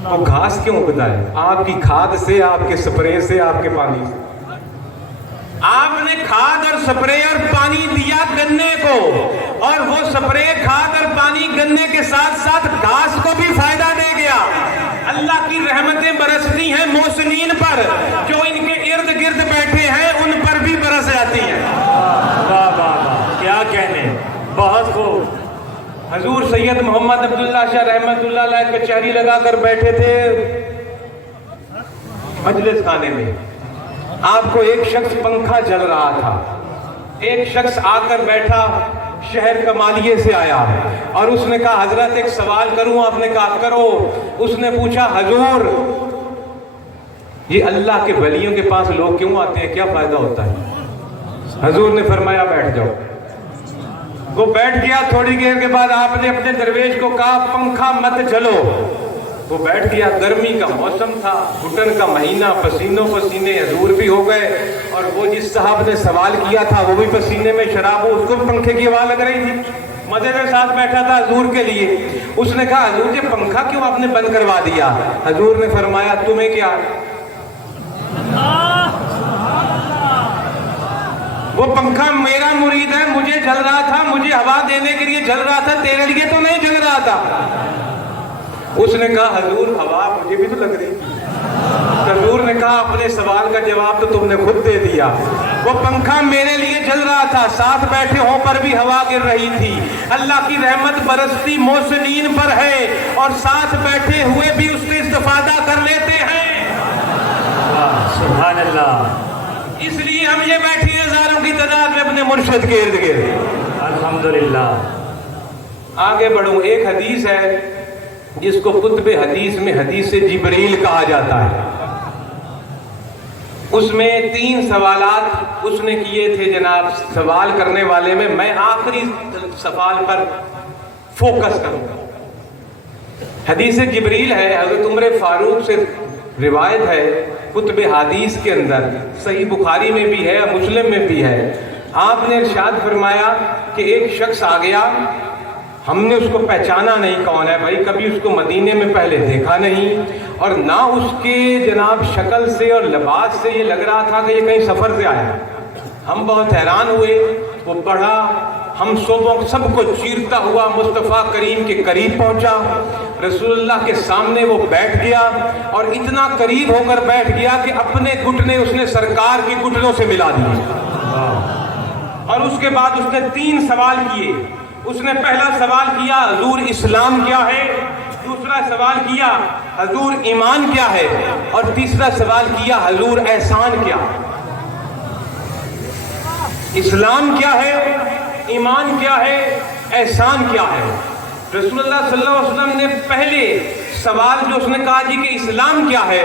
وہ گھاس کیوں اگتا ہے؟ آپ کی کھاد سے، آپ کے سپرے سے، آپ کے پانی سے. آپ نے کھاد اور سپرے اور پانی دیا گنے کو، اور وہ سپرے، کھاد اور پانی گنے کے ساتھ ساتھ گھاس کو بھی فائدہ دے گیا. اللہ کی رحمتیں برستی ہیں محسنین پر، جو ان کے ارد گرد بیٹھے ہیں ان پر بھی برس جاتی ہیں. واہ واہ واہ، کیا کہنے، بہت خوب. حضور سید محمد عبداللہ شاہ رحمت اللہ علیہ کچہری لگا کر بیٹھے تھے مجلس خانے میں. آپ کو ایک شخص پنکھا جل رہا تھا. ایک شخص آ کر بیٹھا، شہر کمالیے سے آیا، اور اس نے کہا حضرت ایک سوال کروں؟ آپ نے کہا کرو. اس نے پوچھا حضور یہ اللہ کے ولیوں کے پاس لوگ کیوں آتے ہیں، کیا فائدہ ہوتا ہے؟ حضور نے فرمایا بیٹھ جاؤ. وہ بیٹھ گیا. تھوڑی دیر کے بعد آپ نے اپنے درویش کو کہا پنکھا مت جلو. وہ بیٹھ گیا. گرمی کا موسم تھا، گھٹن کا مہینہ، پسینوں پسینے حضور بھی ہو گئے. اور وہ جس صاحب نے سوال کیا تھا وہ بھی پسینے میں شراب ہو، اس کو پنکھے کی ہوا لگ رہی تھی. مزے کے ساتھ بیٹھا تھا حضور کے لیے. اس نے کہا حضور یہ پنکھا کیوں آپ نے بند کروا دیا؟ حضور نے فرمایا تمہیں کیا؟ وہ پنکھا میرا مرید ہے، مجھے جل رہا تھا، مجھے ہوا دینے کے لیے جل رہا تھا، تیرے لیے تو نہیں جل رہا تھا. اس نے کہا حضور ہوا مجھے بھی تو لگ رہی. حضور نے کہا اپنے سوال کا جواب تو تم نے خود دے دیا. وہ پنکھا میرے لیے جل رہا تھا، ساتھ بیٹھے ہوں پر بھی ہوا گر رہی تھی. اللہ کی رحمت برستی محسنین پر ہے، اور ساتھ بیٹھے ہوئے بھی اس سے استفادہ کر لیتے ہیں. سبحان اللہ. اس لیے ہم یہ بیٹھے ہزاروں کی تعداد میں اپنے مرشد کے ارد گرد. الحمدللہ. آگے بڑھوں. ایک حدیث ہے جس کو کتب حدیث میں حدیث جبریل کہا جاتا ہے. اس میں 3 سوالات اس نے کیے تھے جناب. سوال کرنے والے میں آخری سوال پر فوکس کروں گا. حدیث جبریل ہے، حضرت عمر فاروق سے روایت ہے کتب حدیث کے اندر. صحیح بخاری میں بھی ہے، مسلم میں بھی ہے. آپ نے ارشاد فرمایا کہ ایک شخص آ گیا، ہم نے اس کو پہچانا نہیں کون ہے بھائی، کبھی اس کو مدینے میں پہلے دیکھا نہیں، اور نہ اس کے جناب شکل سے اور لباس سے یہ لگ رہا تھا کہ یہ کہیں سفر سے آیا. ہم بہت حیران ہوئے. وہ بڑھا، ہم سب کو چیرتا ہوا مصطفیٰ کریم کے قریب پہنچا. رسول اللہ کے سامنے وہ بیٹھ گیا، اور اتنا قریب ہو کر بیٹھ گیا کہ اپنے گھٹنے اس نے سرکار کے گھٹنوں سے ملا دیے. اور اس کے بعد اس نے 3 سوال کیے. اس نے پہلا سوال کیا حضور اسلام کیا ہے؟ دوسرا سوال کیا حضور ایمان کیا ہے، اور تیسرا سوال کیا حضور احسان کیا ہے۔ اسلام کیا ہے، ایمان کیا ہے، احسان کیا ہے۔ رسول اللہ صلی اللہ علیہ وسلم نے پہلے سوال جو اس نے کہا جی کہ اسلام کیا ہے،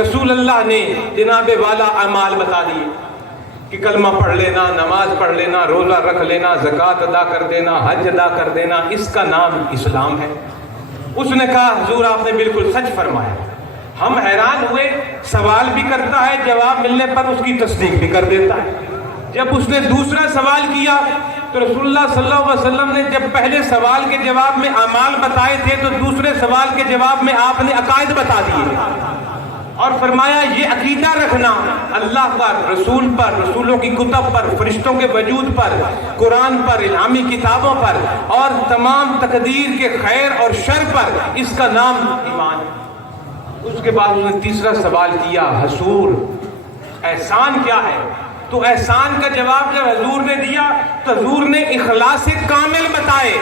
رسول اللہ نے جناب والا اعمال بتا دیے کہ کلمہ پڑھ لینا، نماز پڑھ لینا، روزہ رکھ لینا، زکوٰۃ ادا کر دینا، حج ادا کر دینا، اس کا نام اسلام ہے۔ اس نے کہا حضور آپ نے بالکل سچ فرمایا۔ ہم حیران ہوئے، سوال بھی کرتا ہے، جواب ملنے پر اس کی تصدیق بھی کر دیتا ہے۔ جب اس نے دوسرا سوال کیا تو رسول اللہ صلی اللہ علیہ وسلم نے جب پہلے سوال کے جواب میں اعمال بتائے تھے تو دوسرے سوال کے جواب میں آپ نے عقائد بتا دیے اور فرمایا یہ عقیدہ رکھنا اللہ پر، رسول پر، رسولوں کی کتب پر، فرشتوں کے وجود پر، قرآن پر، الہامی کتابوں پر اور تمام تقدیر کے خیر اور شر پر، اس کا نام ایمان ہے۔ اس کے بعد اس نے تیسرا سوال کیا حضور احسان کیا ہے؟ تو احسان کا جواب جب حضور نے دیا تو حضور نے اخلاص کامل بتائے،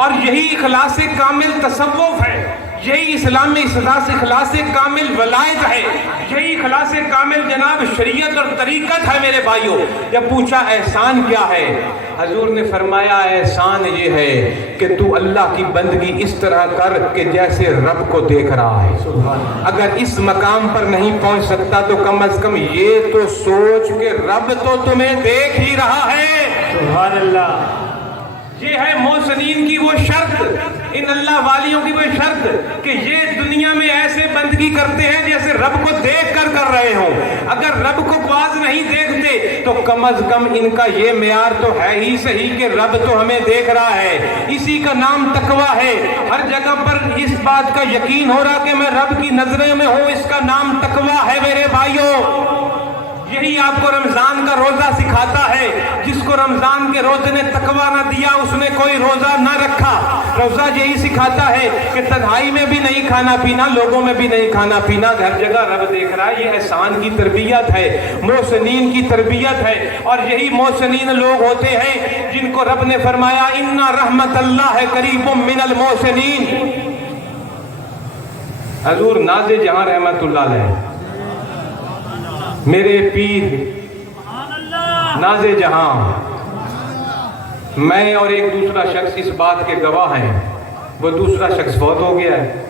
اور یہی اخلاص کامل تصوف ہے، یہی اسلام میں اخلاص کامل ولایت ہے، یہی اخلاص کامل جناب شریعت اور طریقت ہے میرے بھائیوں۔ جب پوچھا احسان کیا ہے، حضور نے فرمایا احسان یہ ہے کہ تو اللہ کی بندگی اس طرح کر کہ جیسے رب کو دیکھ رہا ہے۔ اگر اس مقام پر نہیں پہنچ سکتا تو کم از کم یہ تو سوچ کہ رب تو تمہیں دیکھ ہی رہا ہے۔ سبحان اللہ۔ یہ ہے محسنین کی وہ شرط، ان اللہ والیوں کی وہ شرط کہ یہ دنیا میں ایسے بندگی کرتے ہیں جیسے رب کو دیکھ کر کر رہے ہوں۔ اگر رب کو باز نہیں دیکھتے تو کم از کم ان کا یہ معیار تو ہے ہی صحیح کہ رب تو ہمیں دیکھ رہا ہے۔ اسی کا نام تقویٰ ہے۔ ہر جگہ پر اس بات کا یقین ہو رہا کہ میں رب کی نظریں میں ہوں، اس کا نام تقویٰ ہے میرے بھائیوں۔ یہی آپ کو رمضان کا روزہ سکھاتا ہے۔ جس کو رمضان کے روزے نے تقویٰ نہ دیا اس نے کوئی روزہ نہ رکھا۔ روزہ یہی سکھاتا ہے کہ تنہائی میں بھی نہیں کھانا پینا، لوگوں میں بھی نہیں کھانا پینا، ہر جگہ رب دیکھ رہا ہے۔ یہ احسان کی تربیت ہے، محسنین کی تربیت ہے، اور یہی محسنین لوگ ہوتے ہیں جن کو رب نے فرمایا ان رحمت اللہ قریب من المحسنین۔ حضور ناز جہاں رحمت اللہ علیہ، میرے پیر ناز جہاں، میں اور ایک دوسرا شخص اس بات کے گواہ ہیں، وہ دوسرا شخص فوت ہو گیا ہے،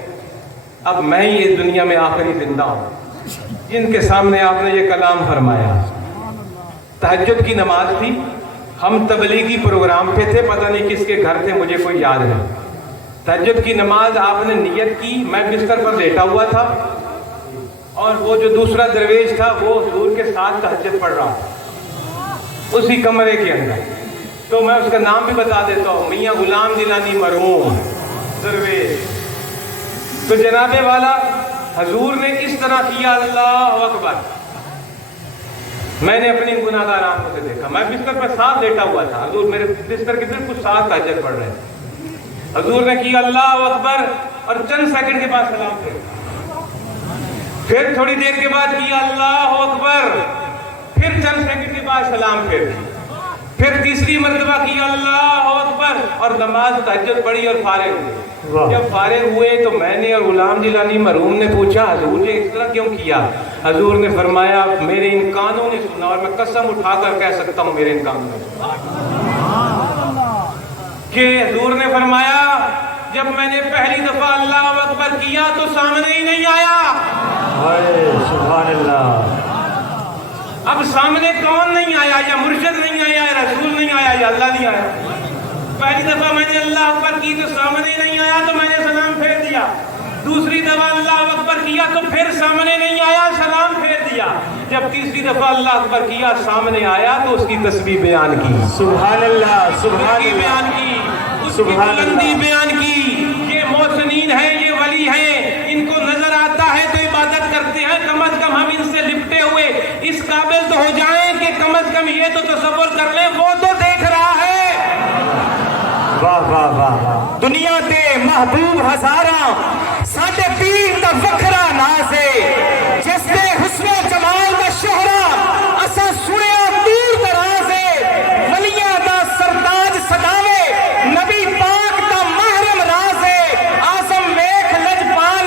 اب میں ہی اس دنیا میں آخری زندہ ہوں جن کے سامنے آپ نے یہ کلام فرمایا۔ تہجد کی نماز تھی، ہم تبلیغی پروگرام پہ تھے، پتہ نہیں کس کے گھر تھے، مجھے کوئی یاد نہیں۔ تہجد کی نماز آپ نے نیت کی، میں بستر پر لیٹا ہوا تھا اور وہ جو دوسرا درویش تھا وہ حضور کے ساتھ تہجد پڑھ رہا اسی کمرے کے اندر۔ تو میں اس کا نام بھی بتا دیتا ہوں، میاں غلام جیلانی مرحوم درویش۔ تو جناب والا حضور نے اس طرح کیا اللہ اکبر، میں نے اپنی گناہگار آنکھوں سے دیکھا، میں بستر پر ساتھ لیٹا ہوا تھا، حضور میرے بستر کے بالکل ساتھ تہجد پڑھ رہے تھے۔ حضور نے کیا اللہ اکبر اور چند سیکنڈ کے بعد سلام پھر تھوڑی دیر کے بعد کیا اللہ اکبر، پھر چند سیکنڈ کے بعد سلام پھر تیسری مرتبہ کیا اللہ اکبر اور نماز تہجد پڑھی اور فارغ ہوئے۔ جب فارغ ہوئے تو میں نے اور غلام جیلانی مرحوم نے پوچھا حضور نے اس طرح کیوں کیا؟ حضور نے فرمایا میرے ان کانوں نے سنا، اور میں قسم اٹھا کر کہہ سکتا ہوں میرے ان کانوں نے سنا کہ حضور نے فرمایا جب میں نے پہلی دفعہ اللہ اکبر کیا تو سامنے ہی نہیں آیا۔ سبحان اللہ۔ اب سامنے کون نہیں آیا؟ یا مرشد نہیں آیا، یا رسول نہیں آیا، یا اللہ نہیں آیا۔ پہلی دفعہ میں نے اللہ اکبر کی تو سامنے نہیں آیا تو میں نے سلام پھیر دیا، دوسری دفعہ اللہ اکبر کیا تو پھر سامنے نہیں آیا، سلام پھیر دیا، جب تیسری دفعہ اللہ اکبر کیا سامنے آیا تو اس کی تسبیح بیان کی، سبحان اللہ، سبحان اللہ بیان کی، اس کی بلندی بیان کی۔ یہ محسنین ہیں، یہ ولی ہیں، ان کو نظر آتا ہے تو عبادت کرتے ہیں، کم از کم ہم ان سے لپٹے ہوئے اس قابل تو ہو جائیں کہ کم از کم یہ تو تصور کر لیں وہ تو دیکھ رہا ہے۔ واہ واہ واہ۔ دنیا تے محبوب ہزاراں ساڈے پیر دا وکھرا ناز ہے، جس دے حسن و جمال دا شہرا اساں سنیا دور دراز ہے، ولیاں دا سرداج سداوے نبی پاک دا محرم راز ہے، اعظم ویکھ لجپال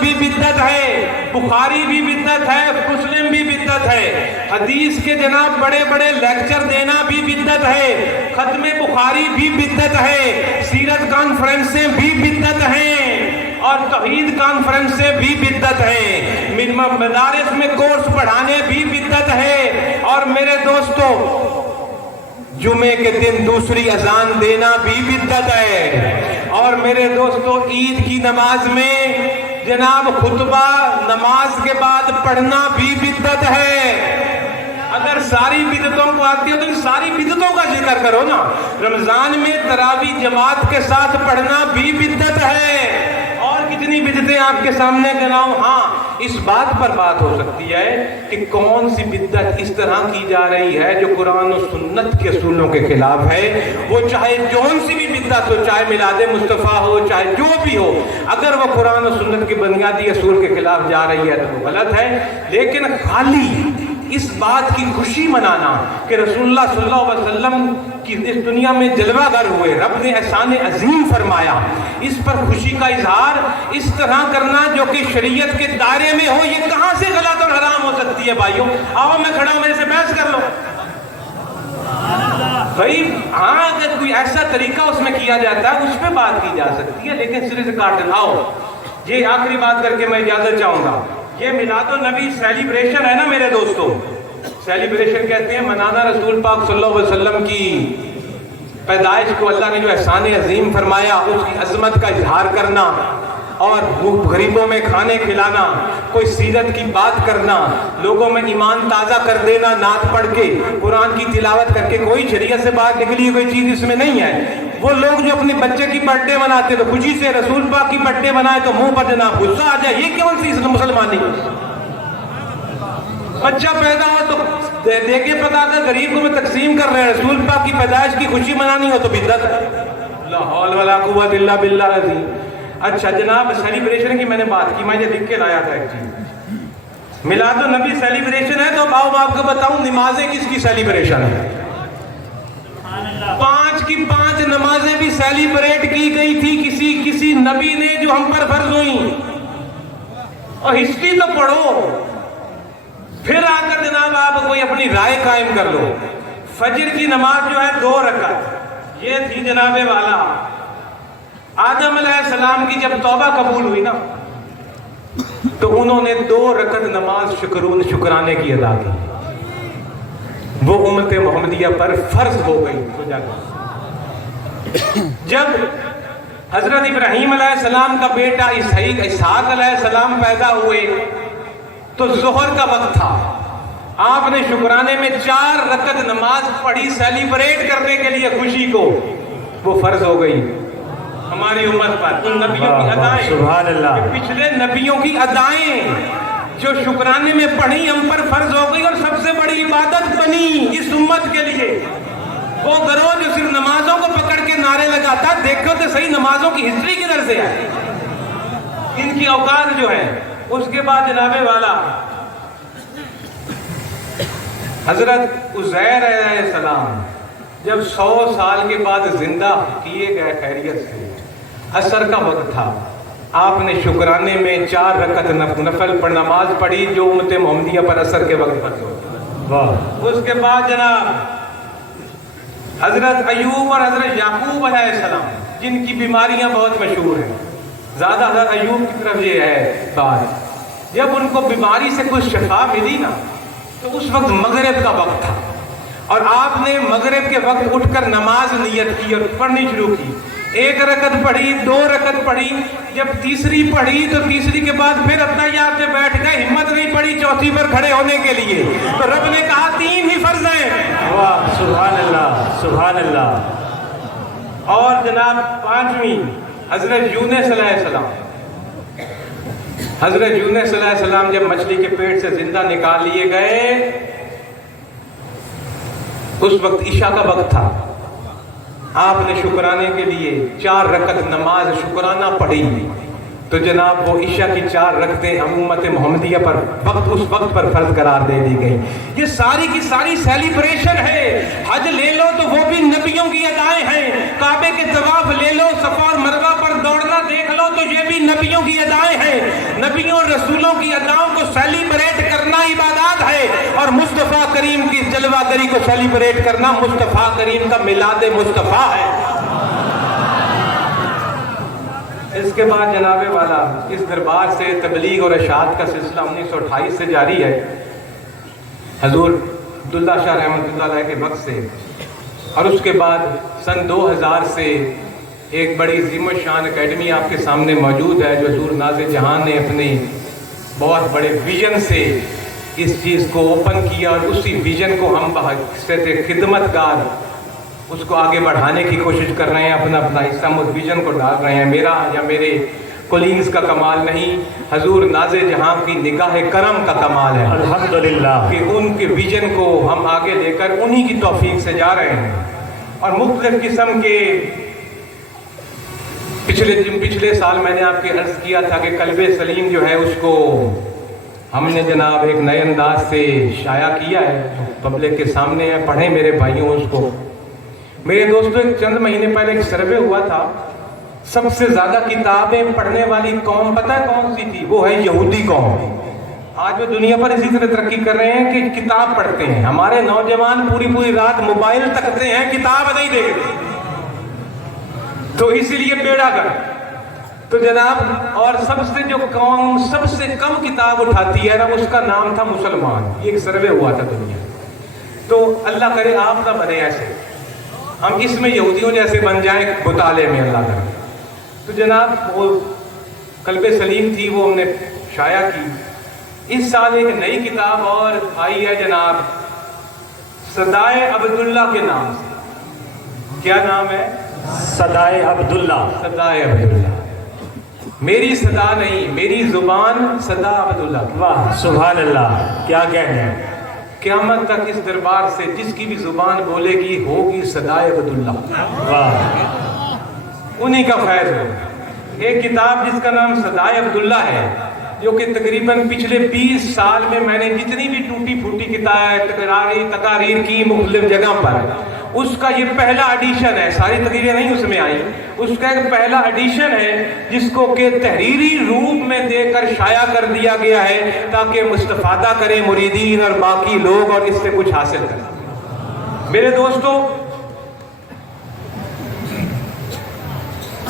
بھی بدعت ہے، بخاری بھی بدعت ہے، مسلم بھی بدعت ہے، حدیث کے جناب بڑے بڑے لیکچر دینا بھی بدعت ہے، ختم بخاری بھی بدعت ہے، سیرت کانفرنسیں بھی بدعت ہیں، اور توحید کانفرنسیں بھی بدعت ہیں، مدارس میں کورس پڑھانے بھی بدعت ہے، اور میرے دوستو جمعے کے دن دوسری اذان دینا بھی بدعت ہے، اور میرے دوستو عید کی نماز میں جناب خطبہ نماز کے بعد پڑھنا بھی بدعت ہے۔ اگر ساری بدعتوں کو آتی ہے تو ساری بدعتوں کا ذکر کرو نا۔ رمضان میں تراویح جماعت کے ساتھ پڑھنا بھی بدعت ہے، اور کتنی بدعتیں آپ کے سامنے گناؤں۔ ہاں اس بات پر بات ہو سکتی ہے کہ کون سی بدعت اس طرح کی جا رہی ہے جو قرآن و سنت کے اصولوں کے خلاف ہے، وہ چاہے جون سی بھی بدعت ہو، چاہے میلاد مصطفیٰ ہو، چاہے جو بھی ہو، اگر وہ قرآن و سنت کے بنیادی اصول کے خلاف جا رہی ہے تو وہ غلط ہے۔ لیکن خالی اس بات کی خوشی منانا کہ رسول اللہ صلی اللہ علیہ وسلم کی اس دنیا میں جلوہ گر ہوئے، رب نے احسان عظیم فرمایا، اس پر خوشی کا اظہار اس طرح کرنا جو کہ شریعت کے دائرے میں ہو، یہ کہاں سے غلط اور حرام ہو سکتی ہے بھائیوں؟ آؤ میں کھڑا ہوں، میرے سے بحث کر لو بھائی۔ ہاں اگر کوئی ایسا طریقہ اس میں کیا جاتا ہے اس پہ بات کی جا سکتی ہے، لیکن سرے سے کاٹ لاؤ۔ یہ آخری بات کر کے میں اجازت چاہوں گا، یہ میلاد النبی سیلیبریشن ہے نا میرے دوستو، سیلیبریشن کہتے ہیں منانا رسول پاک صلی اللہ علیہ وسلم کی پیدائش کو اللہ نے جو احسان عظیم فرمایا اس کی عظمت کا اظہار کرنا، اور غریبوں میں کھانے کھلانا، کوئی سیرت کی بات کرنا، لوگوں میں ایمان تازہ کر دینا، نعت پڑھ کے قرآن کی تلاوت کر کے، کوئی شریعت سے باہر نکلی ہوئی چیز اس میں نہیں ہے۔ وہ لوگ جو اپنے بچے کی برتھ ڈے مناتے تو خوشی سے، رسول پاک کی برتھ ڈے منائے تو منہ پر جناب غصہ آ جائے، یہ کون سی مسلمانی؟ بچہ پیدا ہو تو دے کے پکا کر غریب کو میں تقسیم کر رہے ہیں، رسول پاک کی پیدائش کی خوشی منانی ہو تو بدعت ہے۔ لا حول ولا قوت الا باللہ العظیم۔ اچھا جناب سیلیبریشن کی میں نے بات کی، میں یہ لکھ کے لایا تھا ایک چیز، میلاد النبی سیلیبریشن ہے تو باؤ آپ کو بتاؤں نمازیں کس کی سیلیبریشن ہے؟ 5 کی 5 نمازیں بھی سیلیبریٹ کی گئی تھی کسی نبی نے جو ہم پر فرض ہوئیں، اور ہسٹری تو پڑھو، پھر آ کر جناب آپ کوئی اپنی رائے قائم کر لو۔ فجر کی نماز جو ہے 2 رکعت، یہ تھی جناب والا آدم علیہ السلام کی جب توبہ قبول ہوئی نا تو انہوں نے 2 رکعت نماز شکرانے کی ادا کی، وہ امت محمدیہ پر فرض ہو گئی۔ جب حضرت ابراہیم علیہ السلام کا بیٹا اسحاق علیہ السلام پیدا ہوئے تو ظہر کا وقت تھا، آپ نے شکرانے میں 4 رکعت نماز پڑھی سیلیبریٹ کرنے کے لیے خوشی کو، وہ فرض ہو گئی ہماری امت پر۔ ان نبیوں کی ادائیں، سبحان اللہ، پچھلے نبیوں کی ادائیں جو شکرانے میں پڑھی ہم پر فرض ہو گئی، اور سب سے بڑی عبادت بنی اس امت کے لیے۔ وہ گروہ جو صرف نمازوں کو پکڑ کے نعرے لگاتا، دیکھو تو صحیح نمازوں کی ہسٹری کدھر سے ہے، ان کی اوقات جو ہے۔ اس کے بعد جناب والا حضرت عزیر علیہ السلام جب 100 سال کے بعد زندہ کیے گئے خیریت سے، عصر کا وقت تھا، آپ نے شکرانے میں 4 رکعت نفل پر نماز پڑھی جو امت محمدیہ پر عصر کے وقت فرض ہو۔ اس کے بعد جناب حضرت ایوب اور حضرت یعقوب علیہ السلام جن کی بیماریاں بہت مشہور ہیں، زیادہ حضرت ایوب کی طرف یہ ہے بات، جب ان کو بیماری سے کچھ شفا ملی نا تو اس وقت مغرب کا وقت تھا، اور آپ نے مغرب کے وقت اٹھ کر نماز نیت کی اور پڑھنی شروع کی۔ 1 رکعت پڑھی، 2 رکعت پڑھی، جب تیسری پڑھی تو تیسری کے بعد پھر اتحیات میں بیٹھ گئے، ہمت نہیں پڑی چوتھی پر کھڑے ہونے کے لیے، تو رب نے کہا 3 ہی فرض ہیں۔ واہ سبحان اللہ، سبحان اللہ۔ اور جناب 5ویں حضرت یونس علیہ السلام، حضرت یونس علیہ السلام جب مچھلی کے پیٹ سے زندہ نکال لیے گئے، اس وقت عشاء کا وقت تھا، آپ نے شکرانے کے لیے 4 رکعت نماز شکرانہ پڑھی، تو جناب وہ عشاء کی 4 رکعتیں امت محمدیہ پر اس وقت پر فرض قرار دے دی گئی۔ یہ ساری کی ساری سیلیبریشن ہے۔ حج لے لو تو وہ بھی نبیوں کی ادائیں ہیں، کعبے کے طواف لے لو، صفا اور مروہ پر دوڑنا دیکھ دیکھ لو تو یہ بھی نبیوں کی ادائیں ہیں. نبیوں اور رسولوں کی اداؤں کو سیلیبریٹ کرنا عبادات ہے, اور مصطفیٰ کریم کی جلوہ گری کو سیلیبریٹ کرنا مصطفیٰ کریم کا میلاد مصطفیٰ ہے. اس کے بعد جناب والا اس دربار سے تبلیغ اور اشاعت کا سلسلہ 1928 سے جاری ہے, حضور عبداللہ شاہ رحمۃ اللہ علیہ کے وقت سے. اور اس کے بعد سن 2000 سے ایک بڑی عظیم الشان اکیڈمی آپ کے سامنے موجود ہے, جو حضور ناز جہاں نے اپنے بہت بڑے ویژن سے اس چیز کو اوپن کیا, اور اسی ویژن کو ہم بحیثیت خدمت گار اس کو آگے بڑھانے کی کوشش کر رہے ہیں, اپنا حصہ اس ویژن کو ڈال رہے ہیں. میرا یا میرے کولیگز کا کمال نہیں, حضور ناز جہاں کی نگاہ کرم کا کمال ہے الحمدللہ کہ ان کے ویژن کو ہم آگے لے کر انہی کی توفیق سے جا رہے ہیں. اور مختلف قسم کے پچھلے سال میں نے آپ کے عرض کیا تھا کہ قلب سلیم جو ہے اس کو ہم نے جناب ایک نئے انداز سے شائع کیا ہے, پبلک کے سامنے ہے, پڑھیں میرے بھائیوں اس کو. میرے دوستوں, ایک چند مہینے پہلے ایک سروے ہوا تھا, سب سے زیادہ کتابیں پڑھنے والی قوم پتہ ہے کون سی تھی؟ وہ ہے یہودی قوم. آج وہ دنیا پر اسی طرح ترقی کر رہے ہیں کہ کتاب پڑھتے ہیں. ہمارے نوجوان پوری رات موبائل تکتے ہیں, کتاب نہیں دیکھتے. تو اسی لیے بیڑا کر. تو جناب, اور سب سے جو قوم سب سے کم کتاب اٹھاتی ہے نا, اس کا نام تھا مسلمان. یہ ایک سروے ہوا تھا دنیا. تو اللہ کرے آپ نہ بنے ایسے, ہم اس میں یہودیوں جیسے بن جائیں مطالعے میں, اللہ کرے. تو جناب وہ قلب سلیم تھی, وہ ہم نے شائع کی. اس سال ایک نئی کتاب اور آئی ہے جناب, صدائے عبداللہ کے نام سے. کیا نام ہے؟ صدائے عبداللہ. صدائے عبداللہ. میری صدا نہیں, میری زبان صدا عبداللہ. واہ سبحان اللہ, کیا کہنے ہیں. قیامت تک اس دربار سے جس کی بھی زبان بولے گی ہوگی صدائے عبداللہ. واہ, انہی کا فیض ہو. ایک کتاب جس کا نام صدائے عبداللہ ہے, جو کہ تقریباً پچھلے 20 سال میں نے جتنی بھی ٹوٹی پھوٹی کتابیں تقاریر کی مختلف جگہ پر, اس کا یہ پہلا ایڈیشن ہے. ساری تقریریں نہیں اس میں آئی, اس کا ایک پہلا ایڈیشن ہے جس کو کہ تحریری روپ میں دے کر شائع کر دیا گیا ہے, تاکہ مستفادہ کریں مریدین اور باقی لوگ اور اس سے کچھ حاصل کریں. میرے دوستو,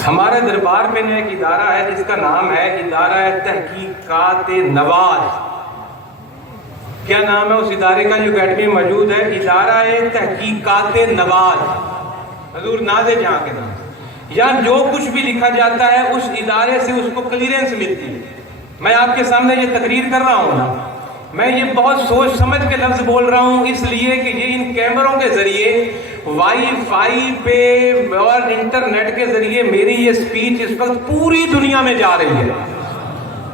ہمارے دربار میں ایک ادارہ ہے جس کا نام ہے ادارہ تحقیقات نواز. کیا نام ہے اس ادارے کا جو اکیڈمی میں موجود ہے؟ ادارہ تحقیقات نواز, حضور ناز جہاں کے نام. یہاں جو کچھ بھی لکھا جاتا ہے اس ادارے سے اس کو کلیئرنس ملتی ہے. میں آپ کے سامنے یہ تقریر کر رہا ہوں نا, میں یہ بہت سوچ سمجھ کے لفظ بول رہا ہوں, اس لیے کہ یہ ان کیمروں کے ذریعے, وائی فائی پہ اور انٹرنیٹ کے ذریعے میری یہ سپیچ اس وقت پوری دنیا میں جا رہی ہے.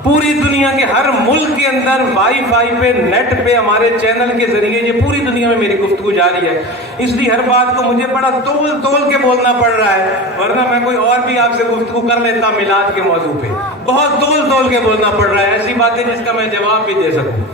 پوری دنیا کے ہر ملک کے اندر وائی فائی پہ, نیٹ پہ, ہمارے چینل کے ذریعے یہ پوری دنیا میں میری گفتگو جاری ہے. اس لیے ہر بات کو مجھے بڑا تول کے بولنا پڑ رہا ہے, ورنہ میں کوئی اور بھی آپ سے گفتگو کر لیتا میلاد کے موضوع پہ. بہت تول کے بولنا پڑ رہا ہے, ایسی باتیں جس کا میں جواب بھی دے سکوں.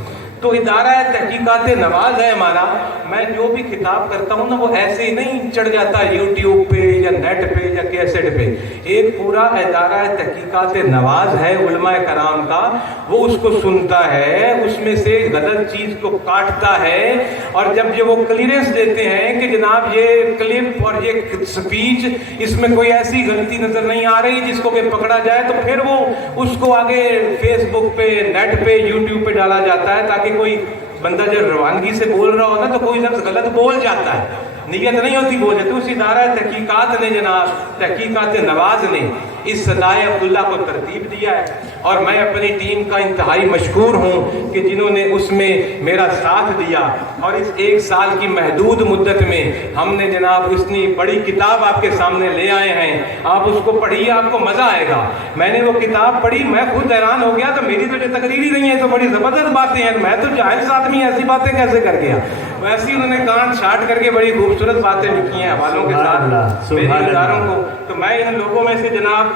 تو ادارہ تحقیقات نواز ہے ہمارا. میں جو بھی خطاب کرتا ہوں نا, وہ ایسے ہی نہیں چڑھ جاتا یوٹیوب پہ یا نیٹ پہ یا کیسٹ پہ. ایک پورا ادارہ تحقیقات نواز ہے علماء کرام کا, وہ اس کو سنتا ہے, اس میں سے غلط چیز کو کاٹتا ہے, اور جب وہ کلیئرنس دیتے ہیں کہ جناب یہ کلپ اور یہ سپیچ اس میں کوئی ایسی غلطی نظر نہیں آ رہی جس کو کہ پکڑا جائے, تو پھر وہ اس کو آگے فیس بک پہ, نیٹ پہ, یوٹیوب پہ ڈالا جاتا ہے, تاکہ کوئی بندہ جب روانگی سے بول رہا ہوتا تو کوئی لفظ غلط بول جاتا ہے, نیت نہیں ہوتی بولے. تو اس ادارہ تحقیقات نے جناب تحقیقات نواز نے اس صدائے عبداللہ کو ترتیب دیا ہے, اور میں اپنی ٹیم کا انتہائی مشکور ہوں کہ جنہوں نے اس میں میرا ساتھ دیا. اور اس 1 سال کی محدود مدت میں ہم نے جناب اتنی بڑی کتاب آپ کے سامنے لے آئے ہیں. آپ اس کو پڑھیے, آپ کو مزہ آئے گا. میں نے وہ کتاب پڑھی, میں خود حیران ہو گیا. تو میری تو جو تقریر ہی نہیں ہے, تو بڑی زبردست باتیں ہیں, میں تو جاہل آدمی ایسی باتیں کیسے کر گیا. ویسے انہوں نے کان چھاٹ کر کے بڑی خوبصورت باتیں لکھی ہیں حوالوں کے ساتھ میری اداروں کو. تو میں ان لوگوں میں سے جناب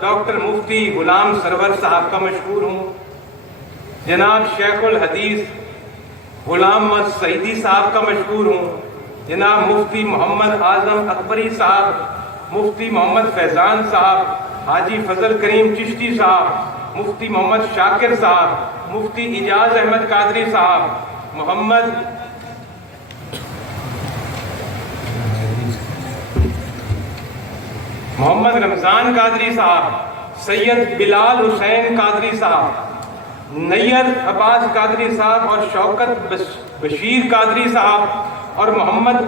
ڈاکٹر مفتی غلام سرور صاحب کا مشکور ہوں, جناب شیخ الحدیث غلام محمد سعیدی صاحب کا مشکور ہوں, جناب مفتی محمد اعظم اکبری صاحب, مفتی محمد فیضان صاحب, حاجی فضل کریم چشتی صاحب، مفتی محمد شاکر صاحب، مفتی اجاز احمد قادری صاحب، محمد رمضان قادری صاحب، سید بلال حسین قادری صاحب، نیت عباس قادری صاحب اور شوکت بشیر قادری صاحب اور محمد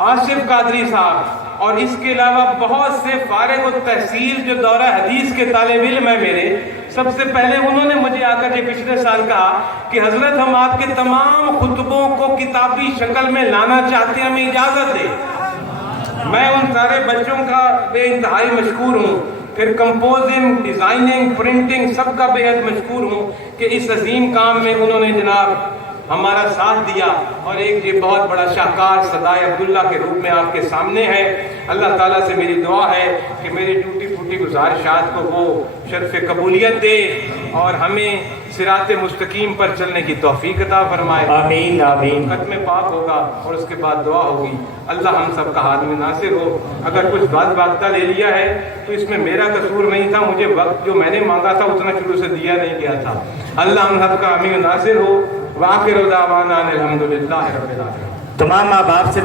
آصف قادری صاحب، اور اس کے علاوہ بہت سے فارغ التحصیل جو دورہ حدیث کے طالب علم ہیں میرے. سب سے پہلے انہوں نے مجھے آ کر پچھلے سال کہا کہ حضرت ہم آپ کے تمام خطبوں کو کتابی شکل میں لانا چاہتے ہیں، ہمیں اجازت دیں. میں ان سارے بچوں کا بے انتہائی مشکور ہوں، پھر کمپوزنگ، ڈیزائننگ، پرنٹنگ سب کا بے حد مشکور ہوں کہ اس عظیم کام میں انہوں نے جناب ہمارا ساتھ دیا. اور ایک یہ بہت بڑا شاہکار صدائے عبداللہ کے روپ میں آپ کے سامنے ہے. اللہ تعالیٰ سے میری دعا ہے کہ میری ٹوٹی پھوٹی گزارشات کو وہ شرف قبولیت دے اور ہمیں صراط مستقیم پر چلنے کی توفیق عطا فرمائے. آمین آمین. ختم پاک ہوگا اور اس کے بعد دعا ہوگی. اللہ ہم سب کا حاضر ناصر ہو. اگر کچھ بات باختہ لے لیا ہے تو اس میں میرا قصور نہیں تھا، مجھے وقت جو میں نے مانگا تھا اتنا شروع سے دیا نہیں گیا تھا. اللہ ہم سب کا حامی و ناصر ہو. وآخر دعوانا الحمدللہ رب العالمین. تمام ماں باپ سے